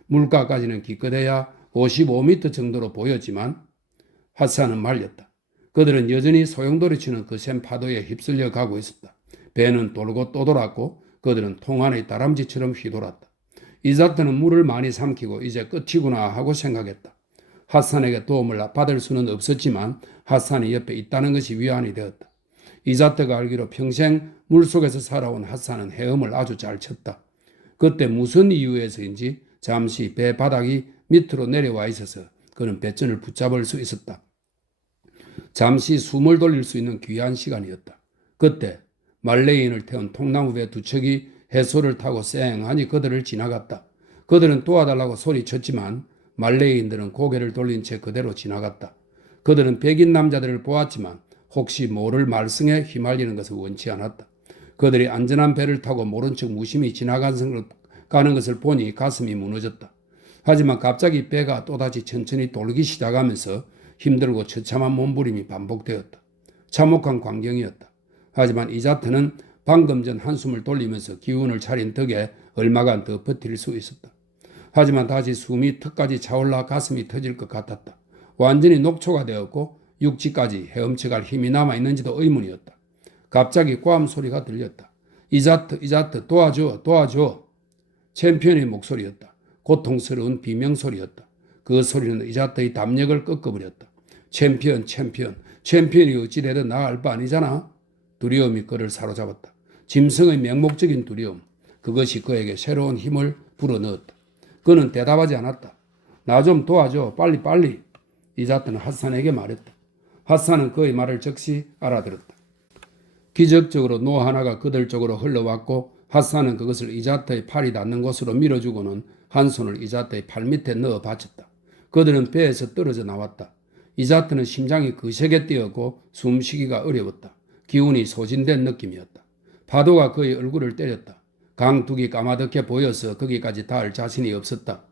물가까지는 기껏해야 55m 정도로 보였지만 하산은 말렸다. 그들은 여전히 소용돌이치는 거센 파도에 휩쓸려 가고 있었다. 배는 돌고 또 돌았고 그들은 통안의 다람쥐처럼 휘돌았다. 이자트는 물을 많이 삼키고 이제 끝이구나 하고 생각했다. 하산에게 도움을 받을 수는 없었지만 하산이 옆에 있다는 것이 위안이 되었다. 이자트가 알기로 평생 물속에서 살아온 하산은 헤엄을 아주 잘 쳤다. 그때 무슨 이유에서인지 잠시 배 바닥이 밑으로 내려와 있어서 그는 배전을 붙잡을 수 있었다. 잠시 숨을 돌릴 수 있는 귀한 시간이었다. 그때 말레이인을 태운 통나무배 두 척이 해소를 타고 쌩하니 그들을 지나갔다. 그들은 도와달라고 소리쳤지만 말레이인들은 고개를 돌린 채 그대로 지나갔다. 그들은 백인 남자들을 보았지만 혹시 모를 말썽에 휘말리는 것을 원치 않았다. 그들이 안전한 배를 타고 모른 척 무심히 지나가는 것을 보니 가슴이 무너졌다. 하지만 갑자기 배가 또다시 천천히 돌기 시작하면서 힘들고 처참한 몸부림이 반복되었다. 참혹한 광경이었다. 하지만 이자트는 방금 전 한숨을 돌리면서 기운을 차린 덕에 얼마간 더 버틸 수 있었다. 하지만 다시 숨이 턱까지 차올라 가슴이 터질 것 같았다. 완전히 녹초가 되었고 육지까지 헤엄쳐갈 힘이 남아있는지도 의문이었다. 갑자기 고함 소리가 들렸다. 이자트 도와줘 도와줘. 챔피언의 목소리였다. 고통스러운 비명소리였다. 그 소리는 이자트의 담력을 꺾어버렸다. 챔피언이 어찌되든 나 알 바 아니잖아. 두려움이 그를 사로잡았다. 짐승의 맹목적인 두려움. 그것이 그에게 새로운 힘을 불어넣었다. 그는 대답하지 않았다. 나 좀 도와줘. 빨리. 이자트는 하산에게 말했다. 하산은 그의 말을 즉시 알아들었다. 기적적으로 노 하나가 그들 쪽으로 흘러왔고 하산은 그것을 이자트의 팔이 닿는 곳으로 밀어주고는 한 손을 이자트의 팔 밑에 넣어 바쳤다. 그들은 배에서 떨어져 나왔다. 이자트는 심장이 거세게 뛰었고 숨쉬기가 어려웠다. 기운이 소진된 느낌이었다. 파도가 그의 얼굴을 때렸다. 강둑이 까마득해 보여서 거기까지 닿을 자신이 없었다.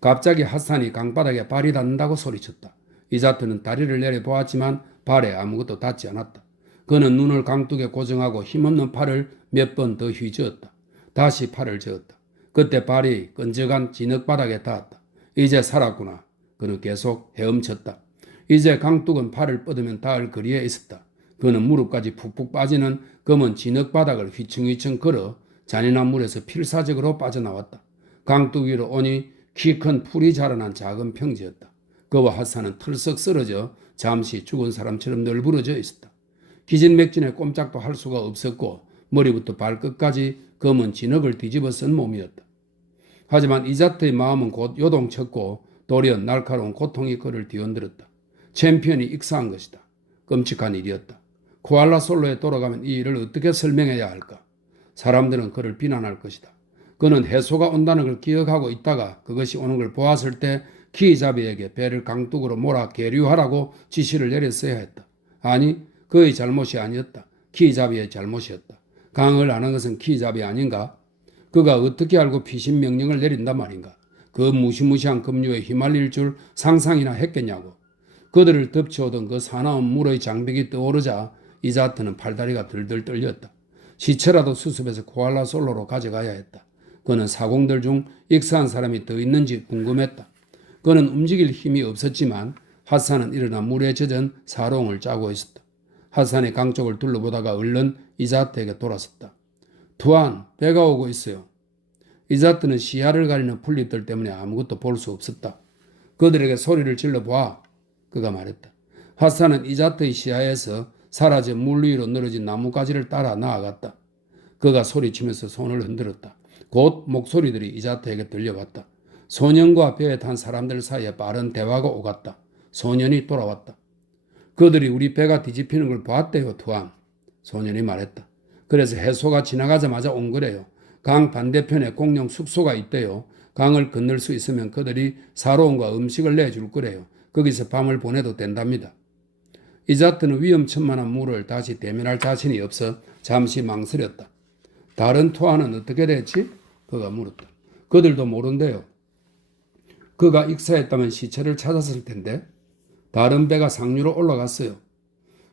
갑자기 핫산이 강바닥에 발이 닿는다고 소리쳤다. 이자트는 다리를 내려보았지만 발에 아무것도 닿지 않았다. 그는 눈을 강둑에 고정하고 힘없는 팔을 몇 번 더 휘저었다. 다시 팔을 저었다. 그때 발이 끈적한 진흙바닥에 닿았다. 이제 살았구나. 그는 계속 헤엄쳤다. 이제 강둑은 팔을 뻗으면 닿을 거리에 있었다. 그는 무릎까지 푹푹 빠지는 검은 진흙바닥을 휘청휘청 걸어 잔인한 물에서 필사적으로 빠져나왔다. 강둑 위로 오니 키 큰 풀이 자라난 작은 평지였다. 그와 핫산은 털썩 쓰러져 잠시 죽은 사람처럼 널브러져 있었다. 기진맥진에 꼼짝도 할 수가 없었고 머리부터 발끝까지 검은 진흙을 뒤집어 쓴 몸이었다. 하지만 이자트의 마음은 곧 요동쳤고 도리어 날카로운 고통이 그를 뒤흔들었다. 챔피언이 익사한 것이다. 끔찍한 일이었다. 코알라 솔로에 돌아가면 이 일을 어떻게 설명해야 할까? 사람들은 그를 비난할 것이다. 그는 해소가 온다는 걸 기억하고 있다가 그것이 오는 걸 보았을 때 키이자비에게 배를 강둑으로 몰아 계류하라고 지시를 내렸어야 했다. 아니, 그의 잘못이 아니었다. 키이자비의 잘못이었다. 강을 아는 것은 키이자비 아닌가? 그가 어떻게 알고 피신 명령을 내린단 말인가? 그 무시무시한 급류에 휘말릴 줄 상상이나 했겠냐고. 그들을 덮쳐오던 그 사나운 물의 장벽이 떠오르자 이자트는 팔다리가 들들 떨렸다. 시체라도 수습해서 코알라 솔로로 가져가야 했다. 그는 사공들 중 익사한 사람이 더 있는지 궁금했다. 그는 움직일 힘이 없었지만 핫산은 일어나 물에 젖은 사롱을 짜고 있었다. 핫산의 강 쪽을 둘러보다가 얼른 이자트에게 돌아섰다. 투안, 배가 오고 있어요. 이자트는 시야를 가리는 풀잎들 때문에 아무것도 볼 수 없었다. 그들에게 소리를 질러보아. 그가 말했다. 핫산은 이자트의 시야에서 사라져 물 위로 늘어진 나뭇가지를 따라 나아갔다. 그가 소리치면서 손을 흔들었다. 곧 목소리들이 이자트에게 들려왔다. 소년과 배에 탄 사람들 사이에 빠른 대화가 오갔다. 소년이 돌아왔다. 그들이 우리 배가 뒤집히는 걸 보았대요, 투안. 소년이 말했다. 그래서 해소가 지나가자마자 온 거래요. 강 반대편에 공룡 숙소가 있대요. 강을 건널 수 있으면 그들이 사로움과 음식을 내줄 거래요. 거기서 밤을 보내도 된답니다. 이자트는 위험천만한 물을 다시 대면할 자신이 없어 잠시 망설였다. 다른 투하는 어떻게 됐지? 그가 물었다. 그들도 모른대요. 그가 익사했다면 시체를 찾았을 텐데 다른 배가 상류로 올라갔어요.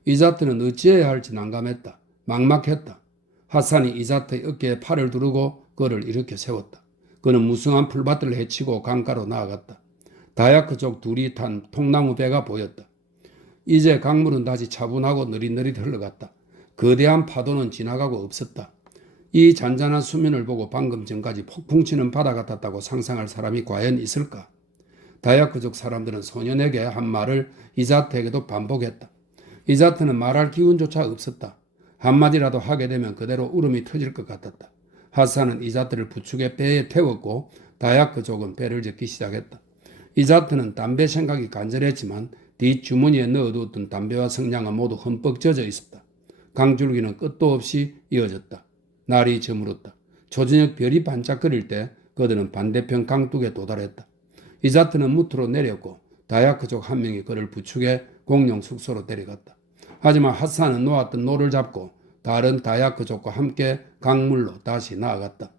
이자트는 어찌해야 할지 난감했다. 막막했다. 핫산이 이자트의 어깨에 팔을 두르고 그를 일으켜 세웠다. 그는 무성한 풀밭을 헤치고 강가로 나아갔다. 다야크족 둘이 탄 통나무 배가 보였다. 이제 강물은 다시 차분하고 느릿느릿 흘러갔다. 거대한 파도는 지나가고 없었다. 이 잔잔한 수면을 보고 방금 전까지 폭풍치는 바다 같았다고 상상할 사람이 과연 있을까? 다야크족 사람들은 소년에게 한 말을 이자트에게도 반복했다. 이자트는 말할 기운조차 없었다. 한마디라도 하게 되면 그대로 울음이 터질 것 같았다. 핫산은 이자트를 부축해 배에 태웠고 다야크족은 배를 젓기 시작했다. 이자트는 담배 생각이 간절했지만 뒷주머니에 넣어두었던 담배와 성냥은 모두 흠뻑 젖어 있었다. 강줄기는 끝도 없이 이어졌다. 날이 저물었다. 초저녁 별이 반짝거릴 때 그들은 반대편 강둑에 도달했다. 이자트는 무트로 내렸고 다야크족 한 명이 그를 부축해 공룡 숙소로 데려갔다. 하지만 핫산은 놓았던 노를 잡고 다른 다야크족과 함께 강물로 다시 나아갔다.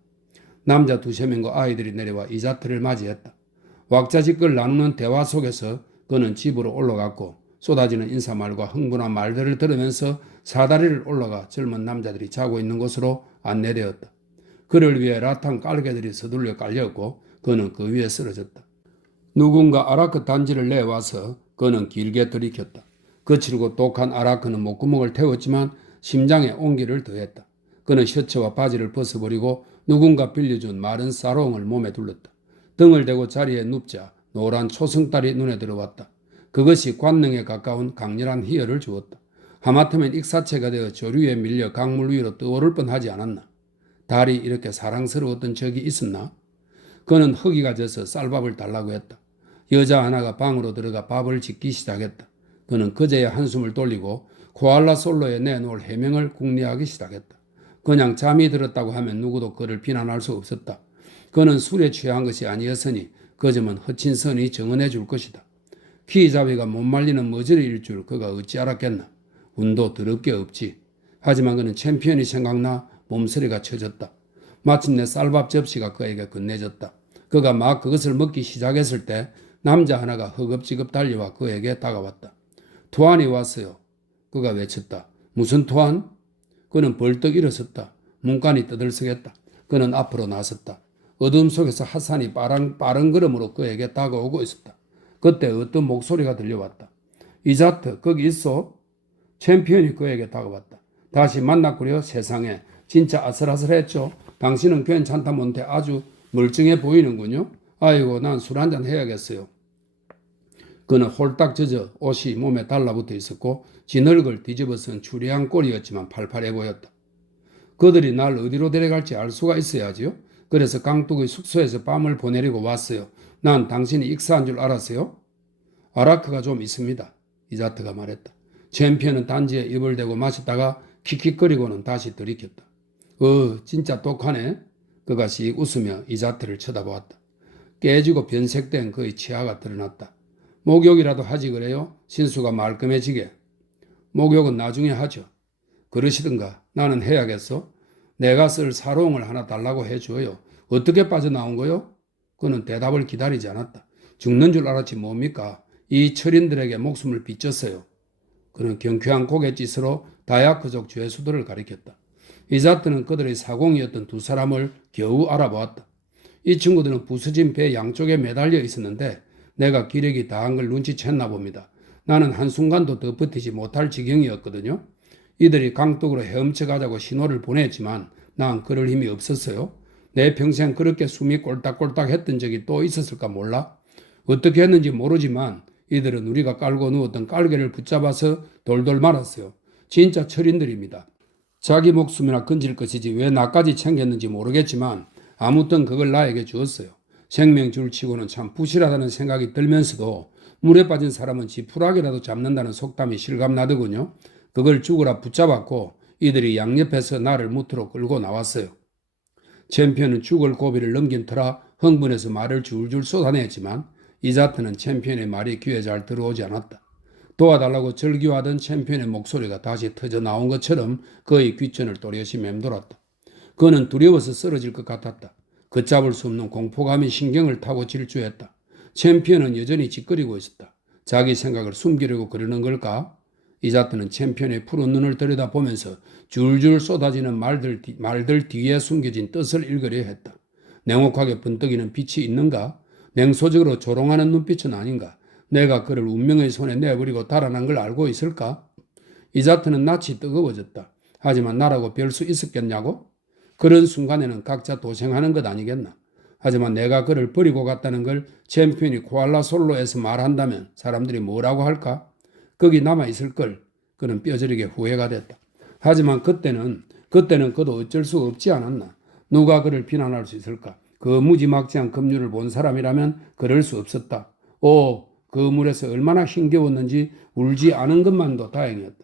남자 두세 명과 아이들이 내려와 이자트를 맞이했다. 왁자지껄 나누는 대화 속에서 그는 집으로 올라갔고 쏟아지는 인사말과 흥분한 말들을 들으면서 사다리를 올라가 젊은 남자들이 자고 있는 곳으로 안내되었다. 그를 위해 라탄 깔개들이 서둘러 깔렸고 그는 그 위에 쓰러졌다. 누군가 아라크 단지를 내와서 그는 길게 들이켰다. 거칠고 독한 아라크는 목구멍을 태웠지만 심장에 온기를 더했다. 그는 셔츠와 바지를 벗어버리고 누군가 빌려준 마른 사롱을 몸에 둘렀다. 등을 대고 자리에 눕자 노란 초승달이 눈에 들어왔다. 그것이 관능에 가까운 강렬한 희열을 주었다. 하마터면 익사체가 되어 조류에 밀려 강물 위로 떠오를 뻔하지 않았나. 달이 이렇게 사랑스러웠던 적이 있었나? 그는 허기가 져서 쌀밥을 달라고 했다. 여자 하나가 방으로 들어가 밥을 짓기 시작했다. 그는 그제야 한숨을 돌리고 코알라 솔로에 내놓을 해명을 궁리하기 시작했다. 그냥 잠이 들었다고 하면 누구도 그를 비난할 수 없었다. 그는 술에 취한 것이 아니었으니 그 점은 허친선이 증언해 줄 것이다. 키자비가 못 말리는 머저리일 줄 그가 어찌 알았겠나. 운도 더럽게 없지. 하지만 그는 챔피언이 생각나 몸서리가 쳐졌다. 마침내 쌀밥 접시가 그에게 건네졌다. 그가 막 그것을 먹기 시작했을 때 남자 하나가 허겁지겁 달려와 그에게 다가왔다. 투안이 왔어요. 그가 외쳤다. 무슨 투안? 그는 벌떡 일어섰다. 문간이 떠들썩했다. 그는 앞으로 나섰다. 어둠 속에서 하산이 빠른 걸음으로 그에게 다가오고 있었다. 그때 어떤 목소리가 들려왔다. 이자트, 거기 있어? 챔피언이 그에게 다가왔다. 다시 만났구려. 세상에 진짜 아슬아슬했죠. 당신은 괜찮다 못해 아주 멀쩡해 보이는군요. 아이고, 난 술 한잔 해야겠어요. 그는 홀딱 젖어 옷이 몸에 달라붙어 있었고 진흙을 뒤집어 쓴 추리한 꼴이었지만 팔팔해 보였다. 그들이 날 어디로 데려갈지 알 수가 있어야지요. 그래서 강둑의 숙소에서 밤을 보내려고 왔어요. 난 당신이 익사한 줄 알았어요? 아라크가 좀 있습니다. 이자트가 말했다. 챔피언은 단지에 입을 대고 마셨다가 킥킥거리고는 다시 들이켰다. 진짜 똑하네. 그가 씩 웃으며 이자트를 쳐다보았다. 깨지고 변색된 그의 치아가 드러났다. 목욕이라도 하지 그래요? 신수가 말끔해지게. 목욕은 나중에 하죠. 그러시든가. 나는 해야겠어. 내가 쓸 사롱을 하나 달라고 해줘요. 어떻게 빠져나온 거요? 그는 대답을 기다리지 않았다. 죽는 줄 알았지 뭡니까? 이 철인들에게 목숨을 빚졌어요. 그는 경쾌한 고갯짓으로 다야크족 죄수들을 가리켰다. 이자트는 그들의 사공이었던 두 사람을 겨우 알아보았다. 이 친구들은 부서진 배 양쪽에 매달려 있었는데 내가 기력이 다한 걸 눈치챘나 봅니다. 나는 한순간도 더 버티지 못할 지경이었거든요. 이들이 강둑으로 헤엄쳐 가자고 신호를 보냈지만 난 그럴 힘이 없었어요. 내 평생 그렇게 숨이 꼴딱꼴딱 했던 적이 또 있었을까 몰라. 어떻게 했는지 모르지만 이들은 우리가 깔고 누웠던 깔개를 붙잡아서 돌돌 말았어요. 진짜 철인들입니다. 자기 목숨이나 건질 것이지 왜 나까지 챙겼는지 모르겠지만 아무튼 그걸 나에게 주었어요. 생명줄 치고는 참 부실하다는 생각이 들면서도 물에 빠진 사람은 지푸라기라도 잡는다는 속담이 실감나더군요. 그걸 죽으라 붙잡았고 이들이 양옆에서 나를 무트로 끌고 나왔어요. 챔피언은 죽을 고비를 넘긴 터라 흥분해서 말을 줄줄 쏟아냈지만 이자트는 챔피언의 말이 귀에 잘 들어오지 않았다. 도와달라고 절규하던 챔피언의 목소리가 다시 터져 나온 것처럼 그의 귓전을 또렷이 맴돌았다. 그는 두려워서 쓰러질 것 같았다. 걷잡을 수 없는 공포감이 신경을 타고 질주했다. 챔피언은 여전히 짓거리고 있었다. 자기 생각을 숨기려고 그러는 걸까? 이자트는 챔피언의 푸른 눈을 들여다보면서 줄줄 쏟아지는 말들 뒤에 숨겨진 뜻을 읽으려 했다. 냉혹하게 번뜩이는 빛이 있는가? 냉소적으로 조롱하는 눈빛은 아닌가? 내가 그를 운명의 손에 내버리고 달아난 걸 알고 있을까? 이자트는 낯이 뜨거워졌다. 하지만 나라고 별 수 있었겠냐고? 그런 순간에는 각자 도생하는 것 아니겠나? 하지만 내가 그를 버리고 갔다는 걸 챔피언이 코알라 솔로에서 말한다면 사람들이 뭐라고 할까? 거기 남아있을 걸. 그는 뼈저리게 후회가 됐다. 하지만 그때는 그도 어쩔 수 없지 않았나? 누가 그를 비난할 수 있을까? 그 무지막지한 급류를 본 사람이라면 그럴 수 없었다. 그 물에서 얼마나 힘겨웠는지 울지 않은 것만도 다행이었다.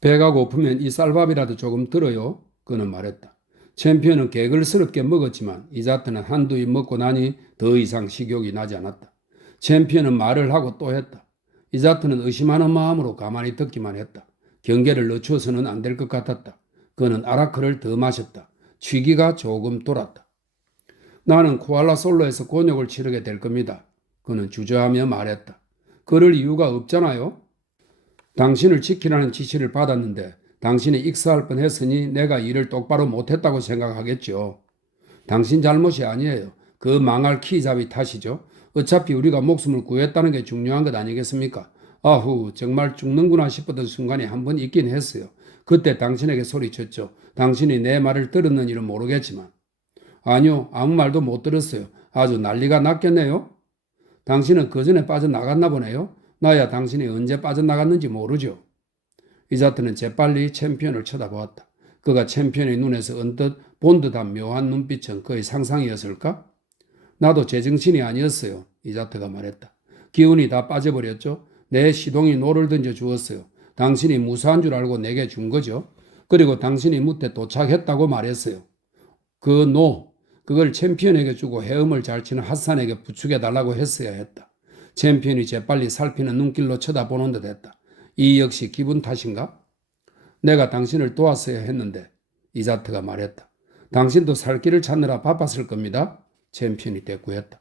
배가 고프면 이 쌀밥이라도 조금 들어요. 그는 말했다. 챔피언은 개걸스럽게 먹었지만 이자트는 한두 입 먹고 나니 더 이상 식욕이 나지 않았다. 챔피언은 말을 하고 또 했다. 이자트는 의심하는 마음으로 가만히 듣기만 했다. 경계를 늦춰서는 안 될 것 같았다. 그는 아라크를 더 마셨다. 취기가 조금 돌았다. 나는 코알라 솔로에서 곤욕을 치르게 될 겁니다. 그는 주저하며 말했다. 그럴 이유가 없잖아요. 당신을 지키라는 지시를 받았는데 당신이 익사할 뻔했으니 내가 일을 똑바로 못했다고 생각하겠죠. 당신 잘못이 아니에요. 그 망할 키잡이 탓이죠. 어차피 우리가 목숨을 구했다는 게 중요한 것 아니겠습니까? 아후, 정말 죽는구나 싶었던 순간이 한 번 있긴 했어요. 그때 당신에게 소리쳤죠. 당신이 내 말을 들었는 일은 모르겠지만. 아니요, 아무 말도 못 들었어요. 아주 난리가 났겠네요. 당신은 그 전에 빠져나갔나 보네요. 나야 당신이 언제 빠져나갔는지 모르죠. 이자트는 재빨리 챔피언을 쳐다보았다. 그가 챔피언의 눈에서 언뜻 본 듯한 묘한 눈빛은 그의 상상이었을까? 나도 제정신이 아니었어요. 이자트가 말했다. 기운이 다 빠져버렸죠. 내 시동이 노를 던져 주었어요. 당신이 무사한 줄 알고 내게 준 거죠. 그리고 당신이 무태 도착했다고 말했어요. 그걸 챔피언에게 주고 헤엄을 잘 치는 핫산에게 부축해 달라고 했어야 했다. 챔피언이 재빨리 살피는 눈길로 쳐다보는 듯 했다. 이 역시 기분 탓인가? 내가 당신을 도왔어야 했는데, 이자트가 말했다. 당신도 살 길을 찾느라 바빴을 겁니다. 챔피언이 대꾸했다.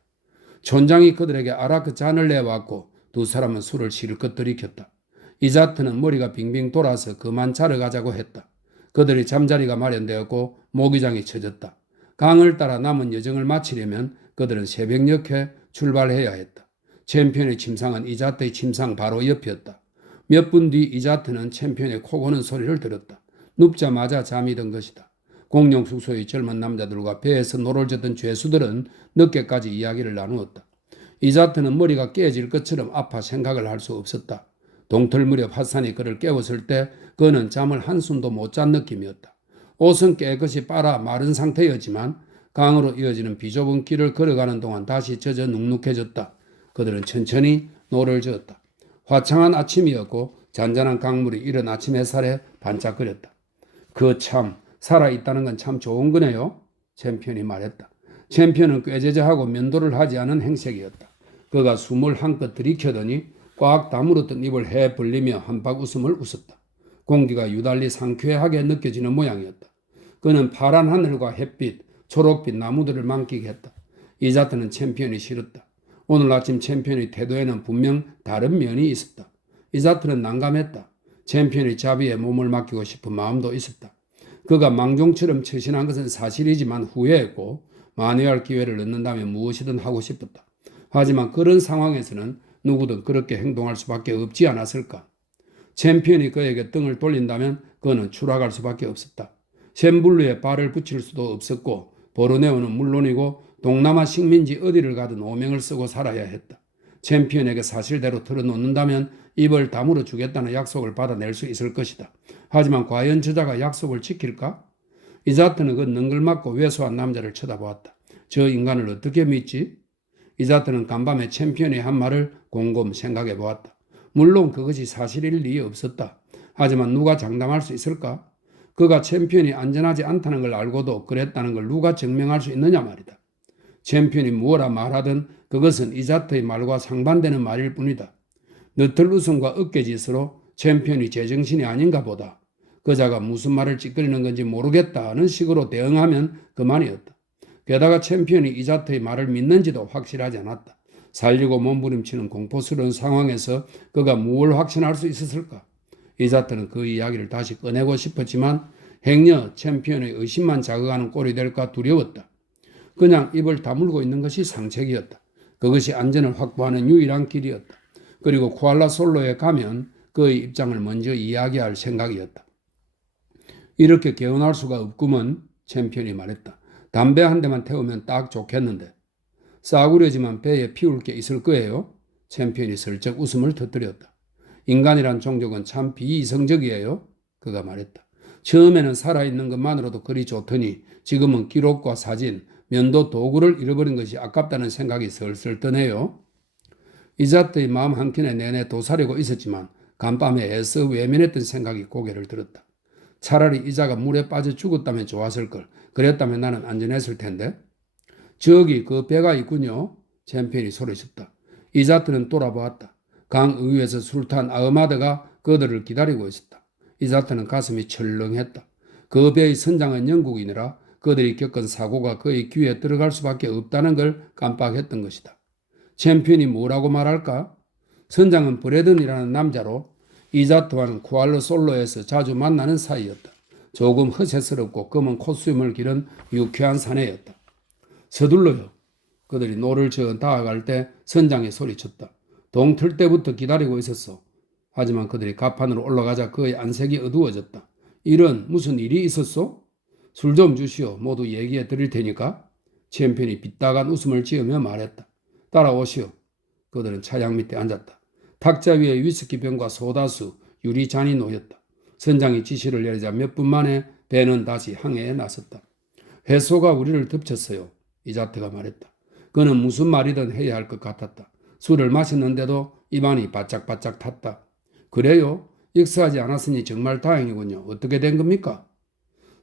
촌장이 그들에게 아라크 잔을 내왔고 두 사람은 술을 실컷 들이켰다. 이자트는 머리가 빙빙 돌아서 그만 자러 가자고 했다. 그들의 잠자리가 마련되었고 모기장이 쳐졌다. 강을 따라 남은 여정을 마치려면 그들은 새벽녘에 출발해야 했다. 챔피언의 침상은 이자트의 침상 바로 옆이었다. 몇 분 뒤 이자트는 챔피언의 코 고는 소리를 들었다. 눕자마자 잠이 든 것이다. 공룡 숙소의 젊은 남자들과 배에서 노를 젓던 죄수들은 늦게까지 이야기를 나누었다. 이자트는 머리가 깨질 것처럼 아파 생각을 할 수 없었다. 동틀 무렵 핫산이 그를 깨웠을 때 그는 잠을 한숨도 못 잔 느낌이었다. 옷은 깨끗이 빨아 마른 상태였지만 강으로 이어지는 비좁은 길을 걸어가는 동안 다시 젖어 눅눅해졌다. 그들은 천천히 노를 저었다. 화창한 아침이었고 잔잔한 강물이 이른 아침 햇살에 반짝거렸다. 그 참 살아있다는 건 참 좋은 거네요. 챔피언이 말했다. 챔피언은 꾀죄죄하고 면도를 하지 않은 행색이었다. 그가 숨을 한껏 들이켜더니 꽉 다물었던 입을 해 벌리며 한박 웃음을 웃었다. 공기가 유달리 상쾌하게 느껴지는 모양이었다. 그는 파란 하늘과 햇빛, 초록빛 나무들을 만끽 했다. 이자트는 챔피언이 싫었다. 오늘 아침 챔피언의 태도에는 분명 다른 면이 있었다. 이자트는 난감했다. 챔피언의 자비에 몸을 맡기고 싶은 마음도 있었다. 그가 망종처럼 처신한 것은 사실이지만 후회했고 만회할 기회를 얻는다면 무엇이든 하고 싶었다. 하지만 그런 상황에서는 누구든 그렇게 행동할 수밖에 없지 않았을까. 챔피언이 그에게 등을 돌린다면 그는 추락할 수밖에 없었다. 샘블루에 발을 붙일 수도 없었고 보르네오는 물론이고 동남아 식민지 어디를 가든 오명을 쓰고 살아야 했다. 챔피언에게 사실대로 털어놓는다면 입을 다물어 주겠다는 약속을 받아낼 수 있을 것이다. 하지만 과연 저자가 약속을 지킬까? 이자트는 그 능글맞고 왜소한 남자를 쳐다보았다. 저 인간을 어떻게 믿지? 이자트는 간밤에 챔피언이 한 말을 곰곰 생각해 보았다. 물론 그것이 사실일 리 없었다. 하지만 누가 장담할 수 있을까? 그가 챔피언이 안전하지 않다는 걸 알고도 그랬다는 걸 누가 증명할 수 있느냐 말이다. 챔피언이 무엇라 말하든 그것은 이자트의 말과 상반되는 말일 뿐이다. 너틀 웃음과 어깨짓으로 챔피언이 제정신이 아닌가 보다. 그자가 무슨 말을 찌끄리는 건지 모르겠다는 식으로 대응하면 그만이었다. 게다가 챔피언이 이자트의 말을 믿는지도 확실하지 않았다. 살리고 몸부림치는 공포스러운 상황에서 그가 무엇을 확신할 수 있었을까? 이자트는 그 이야기를 다시 꺼내고 싶었지만 행여 챔피언의 의심만 자극하는 꼴이 될까 두려웠다. 그냥 입을 다물고 있는 것이 상책이었다. 그것이 안전을 확보하는 유일한 길이었다. 그리고 쿠알라솔로에 가면 그의 입장을 먼저 이야기할 생각이었다. 이렇게 개운할 수가 없구먼. 챔피언이 말했다. 담배 한 대만 태우면 딱 좋겠는데. 싸구려지만 배에 피울 게 있을 거예요. 챔피언이 슬쩍 웃음을 터뜨렸다. 인간이란 종족은 참 비이성적이에요. 그가 말했다. 처음에는 살아있는 것만으로도 그리 좋더니 지금은 기록과 사진, 면도 도구를 잃어버린 것이 아깝다는 생각이 슬슬 드네요. 이자트의 마음 한켠에 내내 도사리고 있었지만 간밤에 애써 외면했던 생각이 고개를 들었다. 차라리 이자가 물에 빠져 죽었다면 좋았을 걸. 그랬다면 나는 안전했을 텐데. 저기 그 배가 있군요. 챔피언이 소리쳤다. 이자트는 돌아보았다. 강 의위에서 술탄 아흐마드가 그들을 기다리고 있었다. 이자트는 가슴이 철렁했다. 그 배의 선장은 영국이니라 그들이 겪은 사고가 그의 귀에 들어갈 수밖에 없다는 걸 깜빡했던 것이다. 챔피언이 뭐라고 말할까? 선장은 브래든이라는 남자로 이자트와는 쿠알라솔로에서 자주 만나는 사이였다. 조금 허세스럽고 검은 콧수염을 기른 유쾌한 사내였다. 서둘러요. 그들이 노를 저어 다가갈 때 선장이 소리쳤다. 동틀 때부터 기다리고 있었어. 하지만 그들이 갑판으로 올라가자 그의 안색이 어두워졌다. 이런 무슨 일이 있었소? 술 좀 주시오. 모두 얘기해 드릴 테니까. 챔피언이 빗다간 웃음을 지으며 말했다. 따라오시오. 그들은 차양 밑에 앉았다. 탁자 위에 위스키 병과 소다수, 유리잔이 놓였다. 선장이 지시를 내리자 몇 분 만에 배는 다시 항해에 나섰다. 해소가 우리를 덮쳤어요. 이자트가 말했다. 그는 무슨 말이든 해야 할 것 같았다. 술을 마셨는데도 입안이 바짝바짝 탔다. 그래요? 익사하지 않았으니 정말 다행이군요. 어떻게 된 겁니까?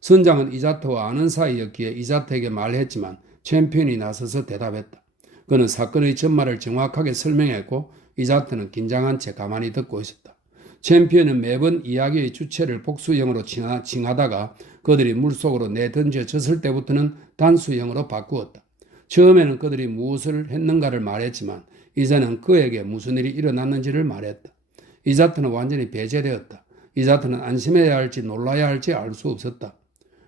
선장은 이자트와 아는 사이였기에 이자트에게 말했지만 챔피언이 나서서 대답했다. 그는 사건의 전말을 정확하게 설명했고 이자트는 긴장한 채 가만히 듣고 있었다. 챔피언은 매번 이야기의 주체를 복수형으로 칭하다가 그들이 물속으로 내던져졌을 때부터는 단수형으로 바꾸었다. 처음에는 그들이 무엇을 했는가를 말했지만 이제는 그에게 무슨 일이 일어났는지를 말했다. 이자트는 완전히 배제되었다. 이자트는 안심해야 할지 놀라야 할지 알 수 없었다.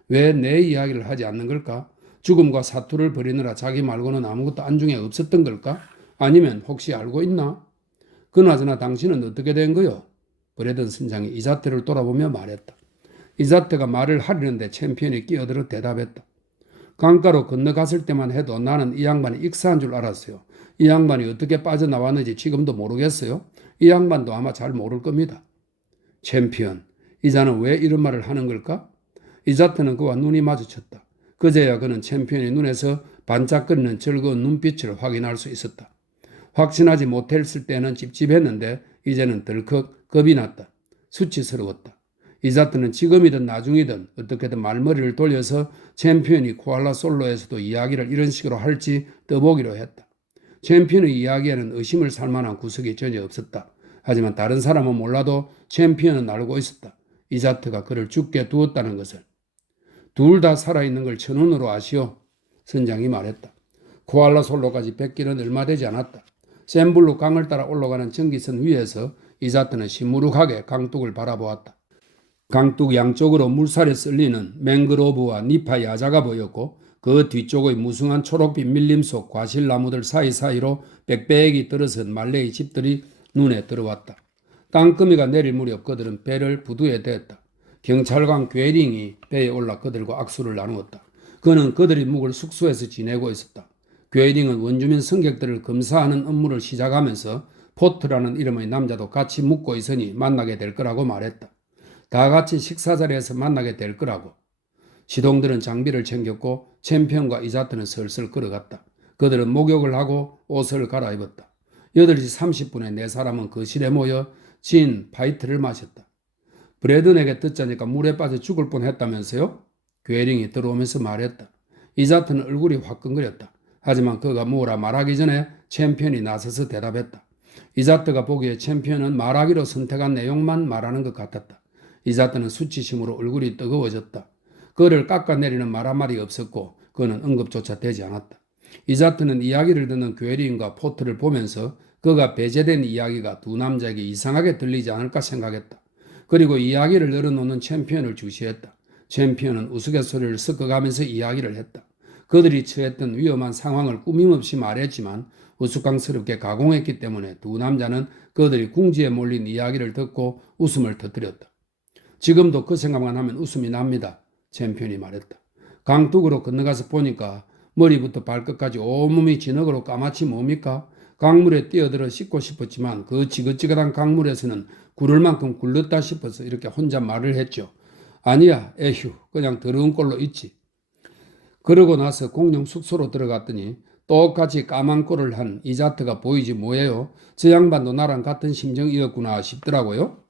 왜 내 이야기를 하지 않는 걸까? 죽음과 사투를 벌이느라 자기 말고는 아무것도 안중에 없었던 걸까? 아니면 혹시 알고 있나? 그나저나 당신은 어떻게 된 거요? 브래든 선장이 이자트를 돌아보며 말했다. 이자트가 말을 하려는데 챔피언이 끼어들어 대답했다. 강가로 건너갔을 때만 해도 나는 이 양반이 익사한 줄 알았어요. 이 양반이 어떻게 빠져나왔는지 지금도 모르겠어요. 이 양반도 아마 잘 모를 겁니다. 챔피언, 이자는 왜 이런 말을 하는 걸까? 이자트는 그와 눈이 마주쳤다. 그제야 그는 챔피언의 눈에서 반짝거리는 즐거운 눈빛을 확인할 수 있었다. 확신하지 못했을 때는 찝찝했는데 이제는 덜컥 겁이 났다. 수치스러웠다. 이자트는 지금이든 나중이든 어떻게든 말머리를 돌려서 챔피언이 코알라 솔로에서도 이야기를 이런 식으로 할지 떠보기로 했다. 챔피언의 이야기에는 의심을 살 만한 구석이 전혀 없었다. 하지만 다른 사람은 몰라도 챔피언은 알고 있었다. 이자트가 그를 죽게 두었다는 것을. 둘 다 살아있는 걸 천운으로 아시오. 선장이 말했다. 코알라 솔로까지 뵙기는 얼마 되지 않았다. 샘블루 강을 따라 올라가는 전기선 위에서 이자트는 시무룩하게 강둑을 바라보았다. 강둑 양쪽으로 물살에 쓸리는 맹그로브와 니파 야자가 보였고 그 뒤쪽의 무성한 초록빛 밀림 속 과실나무들 사이사이로 빽빽이 떨어선 말레이 집들이 눈에 들어왔다. 땅거미가 내릴 무렵 그들은 배를 부두에 댔다. 경찰관 괴링이 배에 올라 그들과 악수를 나누었다. 그는 그들이 묵을 숙소에서 지내고 있었다. 괴링은 원주민 승객들을 검사하는 업무를 시작하면서 포트라는 이름의 남자도 같이 묵고 있으니 만나게 될 거라고 말했다. 다 같이 식사 자리에서 만나게 될 거라고. 시동들은 장비를 챙겼고 챔피언과 이자트는 슬슬 걸어갔다. 그들은 목욕을 하고 옷을 갈아입었다. 8시 30분에 네 사람은 거실에 모여 진 파이트를 마셨다. 브래든에게 듣자니까 물에 빠져 죽을 뻔했다면서요? 괴링이 들어오면서 말했다. 이자트는 얼굴이 화끈거렸다. 하지만 그가 뭐라 말하기 전에 챔피언이 나서서 대답했다. 이자트가 보기에 챔피언은 말하기로 선택한 내용만 말하는 것 같았다. 이자트는 수치심으로 얼굴이 뜨거워졌다. 그를 깎아내리는 말 한마디 없었고 그는 언급조차 되지 않았다. 이자트는 이야기를 듣는 괴리인과 포트를 보면서 그가 배제된 이야기가 두 남자에게 이상하게 들리지 않을까 생각했다. 그리고 이야기를 늘어놓는 챔피언을 주시했다. 챔피언은 우스갯소리를 섞어가면서 이야기를 했다. 그들이 처했던 위험한 상황을 꾸밈없이 말했지만 우스꽝스럽게 가공했기 때문에 두 남자는 그들이 궁지에 몰린 이야기를 듣고 웃음을 터뜨렸다. 지금도 그 생각만 하면 웃음이 납니다. 챔피언이 말했다. 강둑으로 건너가서 보니까 머리부터 발끝까지 온몸이 진흙으로 까맣지 뭡니까? 강물에 뛰어들어 씻고 싶었지만 그 지긋지긋한 강물에서는 구를 만큼 굴렀다 싶어서 이렇게 혼자 말을 했죠. 아니야, 에휴, 그냥 더러운 꼴로 있지. 그러고 나서 공룡 숙소로 들어갔더니 똑같이 까만 꼴을 한 이자트가 보이지 뭐예요? 저 양반도 나랑 같은 심정이었구나 싶더라고요.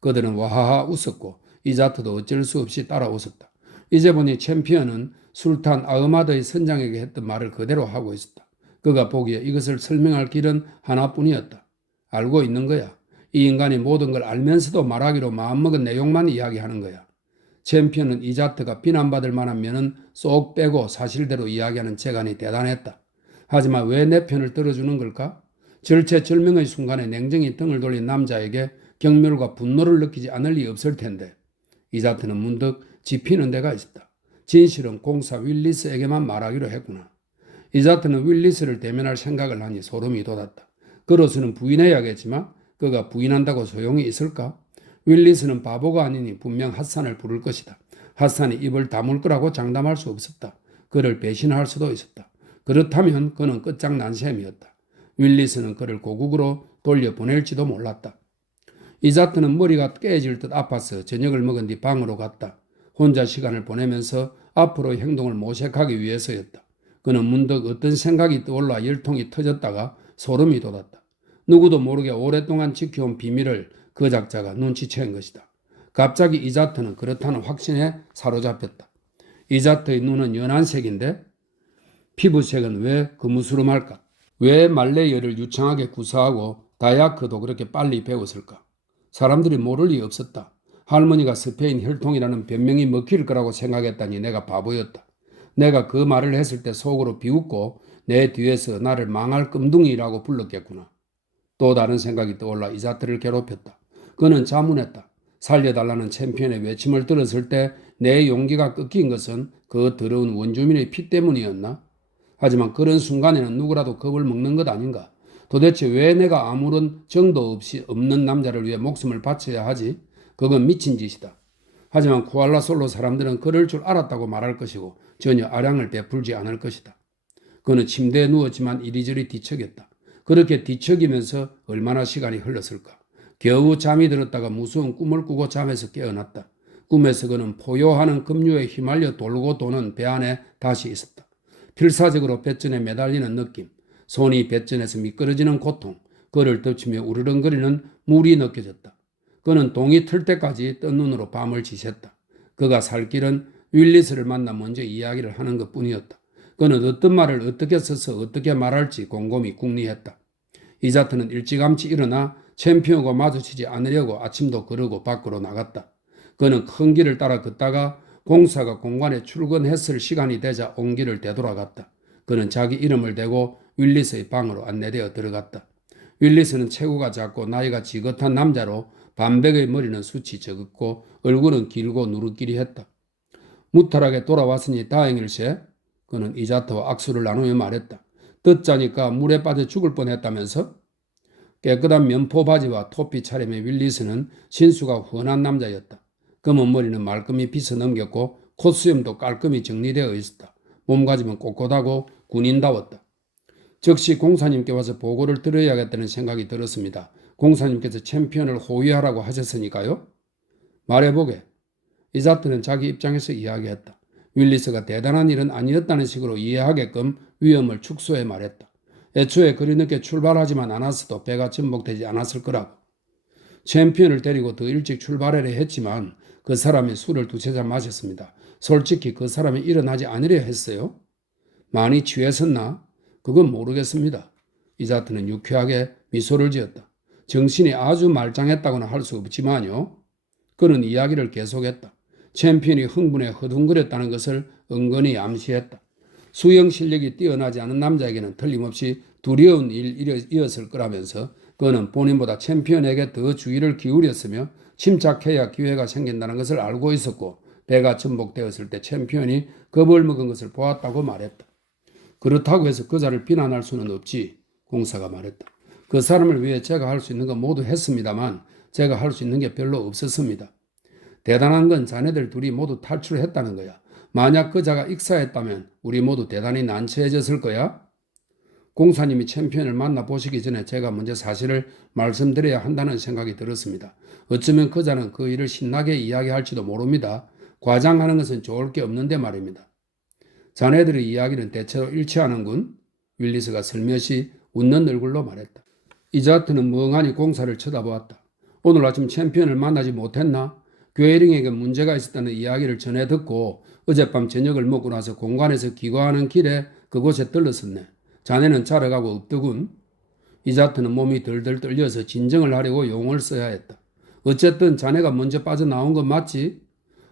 그들은 와하하 웃었고 이자트도 어쩔 수 없이 따라 웃었다. 이제 보니 챔피언은 술탄 아흐마드의 선장에게 했던 말을 그대로 하고 있었다. 그가 보기에 이것을 설명할 길은 하나뿐이었다. 알고 있는 거야. 이 인간이 모든 걸 알면서도 말하기로 마음먹은 내용만 이야기하는 거야. 챔피언은 이자트가 비난받을 만한 면은 쏙 빼고 사실대로 이야기하는 재간이 대단했다. 하지만 왜 내 편을 들어주는 걸까? 절체절명의 순간에 냉정히 등을 돌린 남자에게 경멸과 분노를 느끼지 않을 리 없을 텐데 이자트는 문득 짚히는 데가 있었다. 진실은 공사 윌리스에게만 말하기로 했구나. 이자트는 윌리스를 대면할 생각을 하니 소름이 돋았다. 그로서는 부인해야겠지만 그가 부인한다고 소용이 있을까? 윌리스는 바보가 아니니 분명 핫산을 부를 것이다. 핫산이 입을 다물 거라고 장담할 수 없었다. 그를 배신할 수도 있었다. 그렇다면 그는 끝장난 셈이었다. 윌리스는 그를 고국으로 돌려보낼지도 몰랐다. 이자트는 머리가 깨질 듯 아파서 저녁을 먹은 뒤 방으로 갔다. 혼자 시간을 보내면서 앞으로의 행동을 모색하기 위해서였다. 그는 문득 어떤 생각이 떠올라 열통이 터졌다가 소름이 돋았다. 누구도 모르게 오랫동안 지켜온 비밀을 그 작자가 눈치챈 것이다. 갑자기 이자트는 그렇다는 확신에 사로잡혔다. 이자트의 눈은 연한 색인데 피부색은 왜 거무스름할까? 왜 말레이어를 유창하게 구사하고 다야크도 그렇게 빨리 배웠을까? 사람들이 모를 리 없었다. 할머니가 스페인 혈통이라는 변명이 먹힐 거라고 생각했다니 내가 바보였다. 내가 그 말을 했을 때 속으로 비웃고 내 뒤에서 나를 망할 끔둥이라고 불렀겠구나. 또 다른 생각이 떠올라 이자트를 괴롭혔다. 그는 자문했다. 살려달라는 챔피언의 외침을 들었을 때 내 용기가 꺾인 것은 그 더러운 원주민의 피 때문이었나? 하지만 그런 순간에는 누구라도 겁을 먹는 것 아닌가? 도대체 왜 내가 아무런 정도 없이 없는 남자를 위해 목숨을 바쳐야 하지? 그건 미친 짓이다. 하지만 쿠알라솔로 사람들은 그럴 줄 알았다고 말할 것이고 전혀 아량을 베풀지 않을 것이다. 그는 침대에 누웠지만 이리저리 뒤척였다. 그렇게 뒤척이면서 얼마나 시간이 흘렀을까? 겨우 잠이 들었다가 무서운 꿈을 꾸고 잠에서 깨어났다. 꿈에서 그는 포효하는 급류에 휘말려 돌고 도는 배 안에 다시 있었다. 필사적으로 뱃전에 매달리는 느낌, 손이 뱃전에서 미끄러지는 고통, 그를 덮치며 우르렁거리는 물이 느껴졌다. 그는 동이 틀 때까지 뜬 눈으로 밤을 지샜다. 그가 살 길은 윌리스를 만나 먼저 이야기를 하는 것뿐이었다. 그는 어떤 말을 어떻게 써서 어떻게 말할지 곰곰이 궁리했다. 이자트는 일찌감치 일어나 챔피언과 마주치지 않으려고 아침도 거르고 밖으로 나갔다. 그는 큰 길을 따라 걷다가 공사가 공관에 출근했을 시간이 되자 온 길을 되돌아갔다. 그는 자기 이름을 대고 윌리스의 방으로 안내되어 들어갔다. 윌리스는 체구가 작고 나이가 지긋한 남자로 반백의 머리는 숱이 적었고 얼굴은 길고 누르끼리했다. 무탈하게 돌아왔으니 다행일세. 그는 이자트와 악수를 나누며 말했다. 듣자니까 물에 빠져 죽을 뻔했다면서? 깨끗한 면포 바지와 토피 차림의 윌리스는 신수가 훤한 남자였다. 검은 머리는 말끔히 빗어 넘겼고 콧수염도 깔끔히 정리되어 있었다. 몸가짐은 꼿꼿하고 군인다웠다. 즉시 공사님께 와서 보고를 들어야겠다는 생각이 들었습니다. 공사님께서 챔피언을 호위하라고 하셨으니까요. 말해보게. 이자트는 자기 입장에서 이야기했다. 윌리스가 대단한 일은 아니었다는 식으로 이해하게끔 위험을 축소해 말했다. 애초에 그리 늦게 출발하지만 않았어도 배가 전복되지 않았을 거라고. 챔피언을 데리고 더 일찍 출발하려 했지만 그 사람이 술을 두세 잔 마셨습니다. 솔직히 그 사람이 일어나지 않으려 했어요. 많이 취했었나? 그건 모르겠습니다. 이자트는 유쾌하게 미소를 지었다. 정신이 아주 말짱했다고는 할 수 없지만요. 그는 이야기를 계속했다. 챔피언이 흥분해 허둥거렸다는 것을 은근히 암시했다. 수영 실력이 뛰어나지 않은 남자에게는 틀림없이 두려운 일이었을 거라면서 그는 본인보다 챔피언에게 더 주의를 기울였으며 침착해야 기회가 생긴다는 것을 알고 있었고 배가 전복되었을 때 챔피언이 겁을 먹은 것을 보았다고 말했다. 그렇다고 해서 그자를 비난할 수는 없지, 공사가 말했다. 그 사람을 위해 제가 할 수 있는 건 모두 했습니다만 제가 할 수 있는 게 별로 없었습니다. 대단한 건 자네들 둘이 모두 탈출했다는 거야. 만약 그자가 익사했다면 우리 모두 대단히 난처해졌을 거야. 공사님이 챔피언을 만나보시기 전에 제가 먼저 사실을 말씀드려야 한다는 생각이 들었습니다. 어쩌면 그자는 그 일을 신나게 이야기할지도 모릅니다. 과장하는 것은 좋을 게 없는데 말입니다. 자네들의 이야기는 대체로 일치하는군. 윌리스가 슬며시 웃는 얼굴로 말했다. 이자트는 멍하니 공사를 쳐다보았다. 오늘 아침 챔피언을 만나지 못했나? 괴링에게 문제가 있었다는 이야기를 전해 듣고 어젯밤 저녁을 먹고 나서 공관에서 귀가하는 길에 그곳에 들렀었네. 자네는 자러 가고 없더군. 이자트는 몸이 덜덜 떨려서 진정을 하려고 용어를 써야 했다. 어쨌든 자네가 먼저 빠져나온 건 맞지?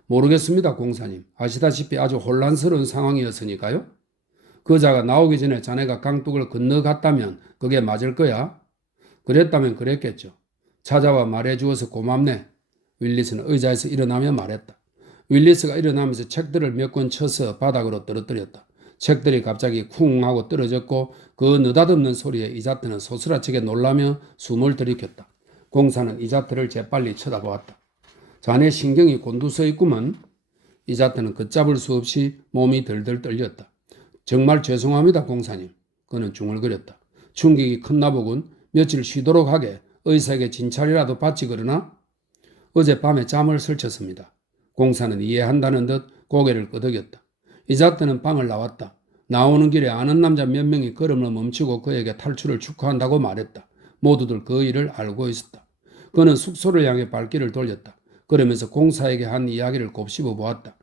모르겠습니다, 공사님. 아시다시피 아주 혼란스러운 상황이었으니까요. 그자가 나오기 전에 자네가 강둑을 건너갔다면 그게 맞을 거야. 그랬다면 그랬겠죠. 찾아와 말해주어서 고맙네. 윌리스는 의자에서 일어나며 말했다. 윌리스가 일어나면서 책들을 몇 권 쳐서 바닥으로 떨어뜨렸다. 책들이 갑자기 쿵 하고 떨어졌고 그 느닷없는 소리에 이자트는 소스라치게 놀라며 숨을 들이켰다. 공사는 이자트를 재빨리 쳐다보았다. 자네 신경이 곤두서 있구먼. 이자트는 걷잡을 수 없이 몸이 덜덜 떨렸다. 정말 죄송합니다, 공사님. 그는 중얼거렸다. 충격이 컸나 보군. 며칠 쉬도록 하게 의사에게 진찰이라도 받지 그러나? 어젯밤에 잠을 설쳤습니다. 공사는 이해한다는 듯 고개를 끄덕였다. 이자트는 방을 나왔다. 나오는 길에 아는 남자 몇 명이 걸음을 멈추고 그에게 탈출을 축하한다고 말했다. 모두들 그 일을 알고 있었다. 그는 숙소를 향해 발길을 돌렸다. 그러면서 공사에게 한 이야기를 곱씹어 보았다.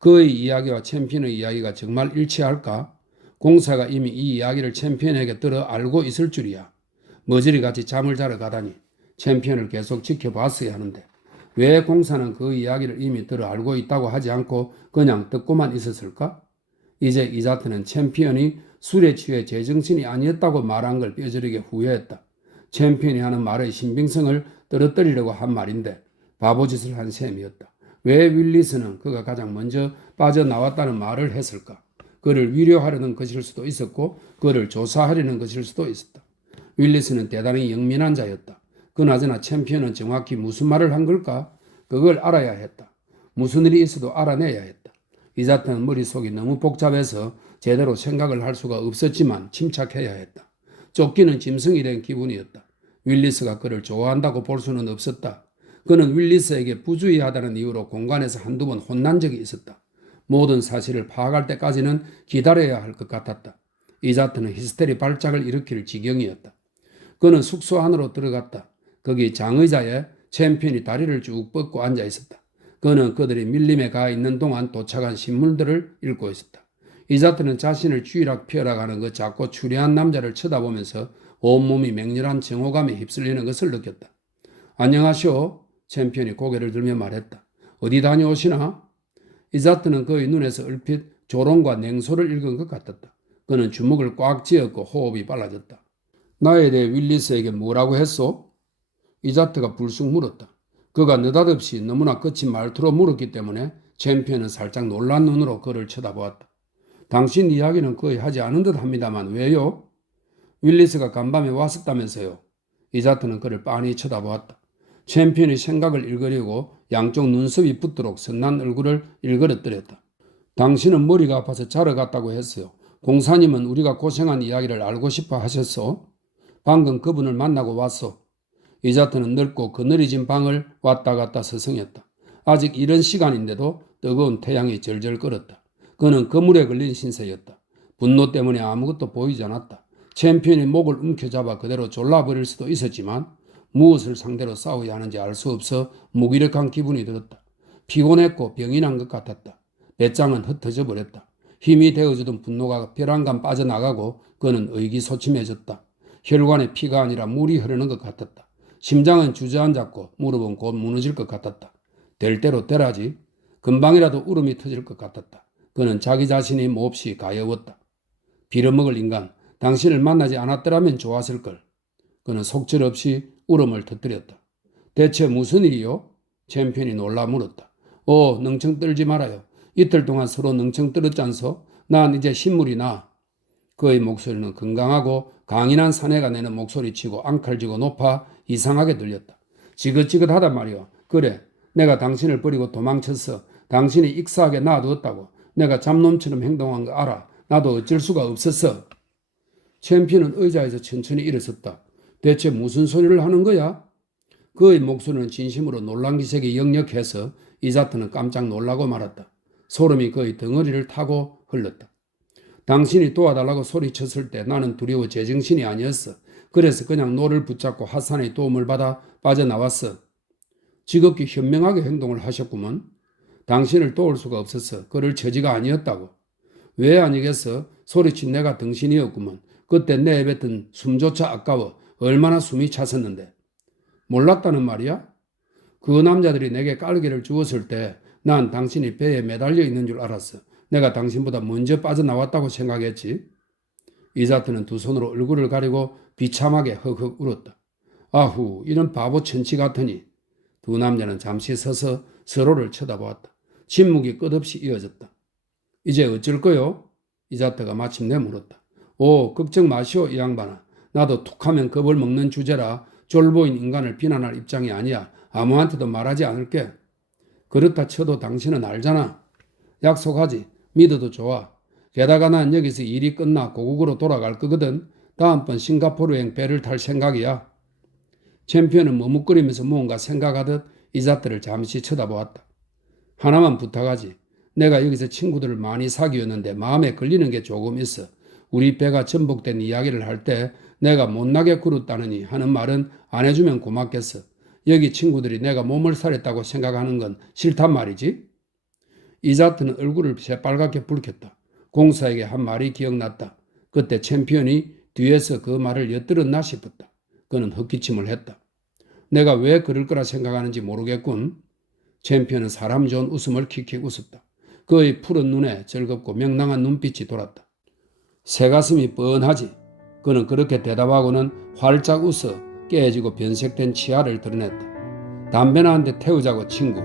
그의 이야기와 챔피언의 이야기가 정말 일치할까? 공사가 이미 이 이야기를 챔피언에게 들어 알고 있을 줄이야. 머저리같이 잠을 자러 가다니 챔피언을 계속 지켜봤어야 하는데 왜 공사는 그 이야기를 이미 들어 알고 있다고 하지 않고 그냥 듣고만 있었을까? 이제 이자트는 챔피언이 술에 취해 제정신이 아니었다고 말한 걸 뼈저리게 후회했다. 챔피언이 하는 말의 신빙성을 떨어뜨리려고 한 말인데 바보짓을 한 셈이었다. 왜 윌리스는 그가 가장 먼저 빠져나왔다는 말을 했을까? 그를 위로하려는 것일 수도 있었고 그를 조사하려는 것일 수도 있었다. 윌리스는 대단히 영민한 자였다. 그나저나 챔피언은 정확히 무슨 말을 한 걸까? 그걸 알아야 했다. 무슨 일이 있어도 알아내야 했다. 이자트는 머릿속이 너무 복잡해서 제대로 생각을 할 수가 없었지만 침착해야 했다. 쫓기는 짐승이 된 기분이었다. 윌리스가 그를 좋아한다고 볼 수는 없었다. 그는 윌리스에게 부주의하다는 이유로 공간에서 한두 번 혼난 적이 있었다. 모든 사실을 파악할 때까지는 기다려야 할 것 같았다. 이자트는 히스테리 발작을 일으킬 지경이었다. 그는 숙소 안으로 들어갔다. 거기 장의자에 챔피언이 다리를 쭉 뻗고 앉아 있었다. 그는 그들이 밀림에 가 있는 동안 도착한 신문들을 읽고 있었다. 이자트는 자신을 쥐락펴락하는 그 작고 추리한 남자를 쳐다보면서 온몸이 맹렬한 정오감에 휩쓸리는 것을 느꼈다. 안녕하시오. 챔피언이 고개를 들며 말했다. 어디 다녀오시나? 이자트는 그의 눈에서 얼핏 조롱과 냉소를 읽은 것 같았다. 그는 주먹을 꽉 쥐었고 호흡이 빨라졌다. 나에 대해 윌리스에게 뭐라고 했소? 이자트가 불쑥 물었다. 그가 느닷없이 너무나 거친 말투로 물었기 때문에 챔피언은 살짝 놀란 눈으로 그를 쳐다보았다. 당신 이야기는 거의 하지 않은 듯 합니다만 왜요? 윌리스가 간밤에 왔었다면서요. 이자트는 그를 빤히 쳐다보았다. 챔피언이 생각을 읽으려고 양쪽 눈썹이 붙도록 선난 얼굴을 일그러뜨렸다. 당신은 머리가 아파서 자러 갔다고 했어요. 공사님은 우리가 고생한 이야기를 알고 싶어 하셨소? 방금 그분을 만나고 왔소. 이자트는 넓고 그늘이진 방을 왔다 갔다 서성했다. 아직 이런 시간인데도 뜨거운 태양이 절절 끓었다. 그는 그물에 걸린 신세였다. 분노 때문에 아무것도 보이지 않았다. 챔피언이 목을 움켜잡아 그대로 졸라버릴 수도 있었지만 무엇을 상대로 싸워야 하는지 알 수 없어 무기력한 기분이 들었다. 피곤했고 병이 난 것 같았다. 배짱은 흩어져 버렸다. 힘이 되어주던 분노가 벼랑간 빠져나가고 그는 의기소침해졌다. 혈관에 피가 아니라 물이 흐르는 것 같았다. 심장은 주저앉았고 무릎은 곧 무너질 것 같았다. 될 대로 되라지. 금방이라도 울음이 터질 것 같았다. 그는 자기 자신이 몹시 가여웠다. 빌어먹을 인간, 당신을 만나지 않았더라면 좋았을걸. 그는 속절없이 울음을 터뜨렸다. 대체 무슨 일이요? 챔피언이 놀라 물었다. 능청 떨지 말아요. 이틀 동안 서로 능청 떨었잖소. 난 이제 신물이 나. 그의 목소리는 건강하고 강인한 사내가 내는 목소리치고 앙칼지고 높아 이상하게 들렸다. 지긋지긋하단 말이오. 그래, 내가 당신을 버리고 도망쳤어. 당신이 익사하게 놔두었다고. 내가 잡놈처럼 행동한 거 알아. 나도 어쩔 수가 없었어. 챔피언은 의자에서 천천히 일어섰다. 대체 무슨 소리를 하는 거야? 그의 목소리는 진심으로 놀란 기색이 역력해서 이자트는 깜짝 놀라고 말았다. 소름이 그의 덩어리를 타고 흘렀다. 당신이 도와달라고 소리쳤을 때 나는 두려워 제정신이 아니었어. 그래서 그냥 노를 붙잡고 하산의 도움을 받아 빠져나왔어. 지극히 현명하게 행동을 하셨구먼. 당신을 도울 수가 없었어. 그럴 처지가 아니었다고. 왜 아니겠어? 소리친 내가 등신이었구먼. 그때 내 뱉은 숨조차 아까워. 얼마나 숨이 찼었는데. 몰랐다는 말이야? 그 남자들이 내게 깔개를 주었을 때 난 당신이 배에 매달려 있는 줄 알았어. 내가 당신보다 먼저 빠져나왔다고 생각했지. 이자트는 두 손으로 얼굴을 가리고 비참하게 헉헉 울었다. 아후, 이런 바보 천치 같으니. 두 남자는 잠시 서서 서로를 쳐다보았다. 침묵이 끝없이 이어졌다. 이제 어쩔 거요? 이자트가 마침내 물었다. 걱정 마시오, 이 양반아. 나도 툭하면 겁을 먹는 주제라 졸보인 인간을 비난할 입장이 아니야. 아무한테도 말하지 않을게. 그렇다 쳐도 당신은 알잖아. 약속하지. 믿어도 좋아. 게다가 난 여기서 일이 끝나 고국으로 돌아갈 거거든. 다음번 싱가포르행 배를 탈 생각이야. 챔피언은 머뭇거리면서 무언가 생각하듯 이자트를 잠시 쳐다보았다. 하나만 부탁하지. 내가 여기서 친구들을 많이 사귀었는데 마음에 걸리는 게 조금 있어. 우리 배가 전복된 이야기를 할 때 내가 못나게 굴었다느니 하는 말은 안 해주면 고맙겠어. 여기 친구들이 내가 몸을 사렸다고 생각하는 건 싫단 말이지. 이자트는 얼굴을 새빨갛게 붉혔다. 공사에게 한 말이 기억났다. 그때 챔피언이 뒤에서 그 말을 엿들었나 싶었다. 그는 헛기침을 했다. 내가 왜 그럴 거라 생각하는지 모르겠군. 챔피언은 사람 좋은 웃음을 킥킥 웃었다. 그의 푸른 눈에 즐겁고 명랑한 눈빛이 돌았다. 새가슴이 뻔하지. 그는 그렇게 대답하고는 활짝 웃어 깨지고 변색된 치아를 드러냈다. 담배나 한 대 태우자고 친구.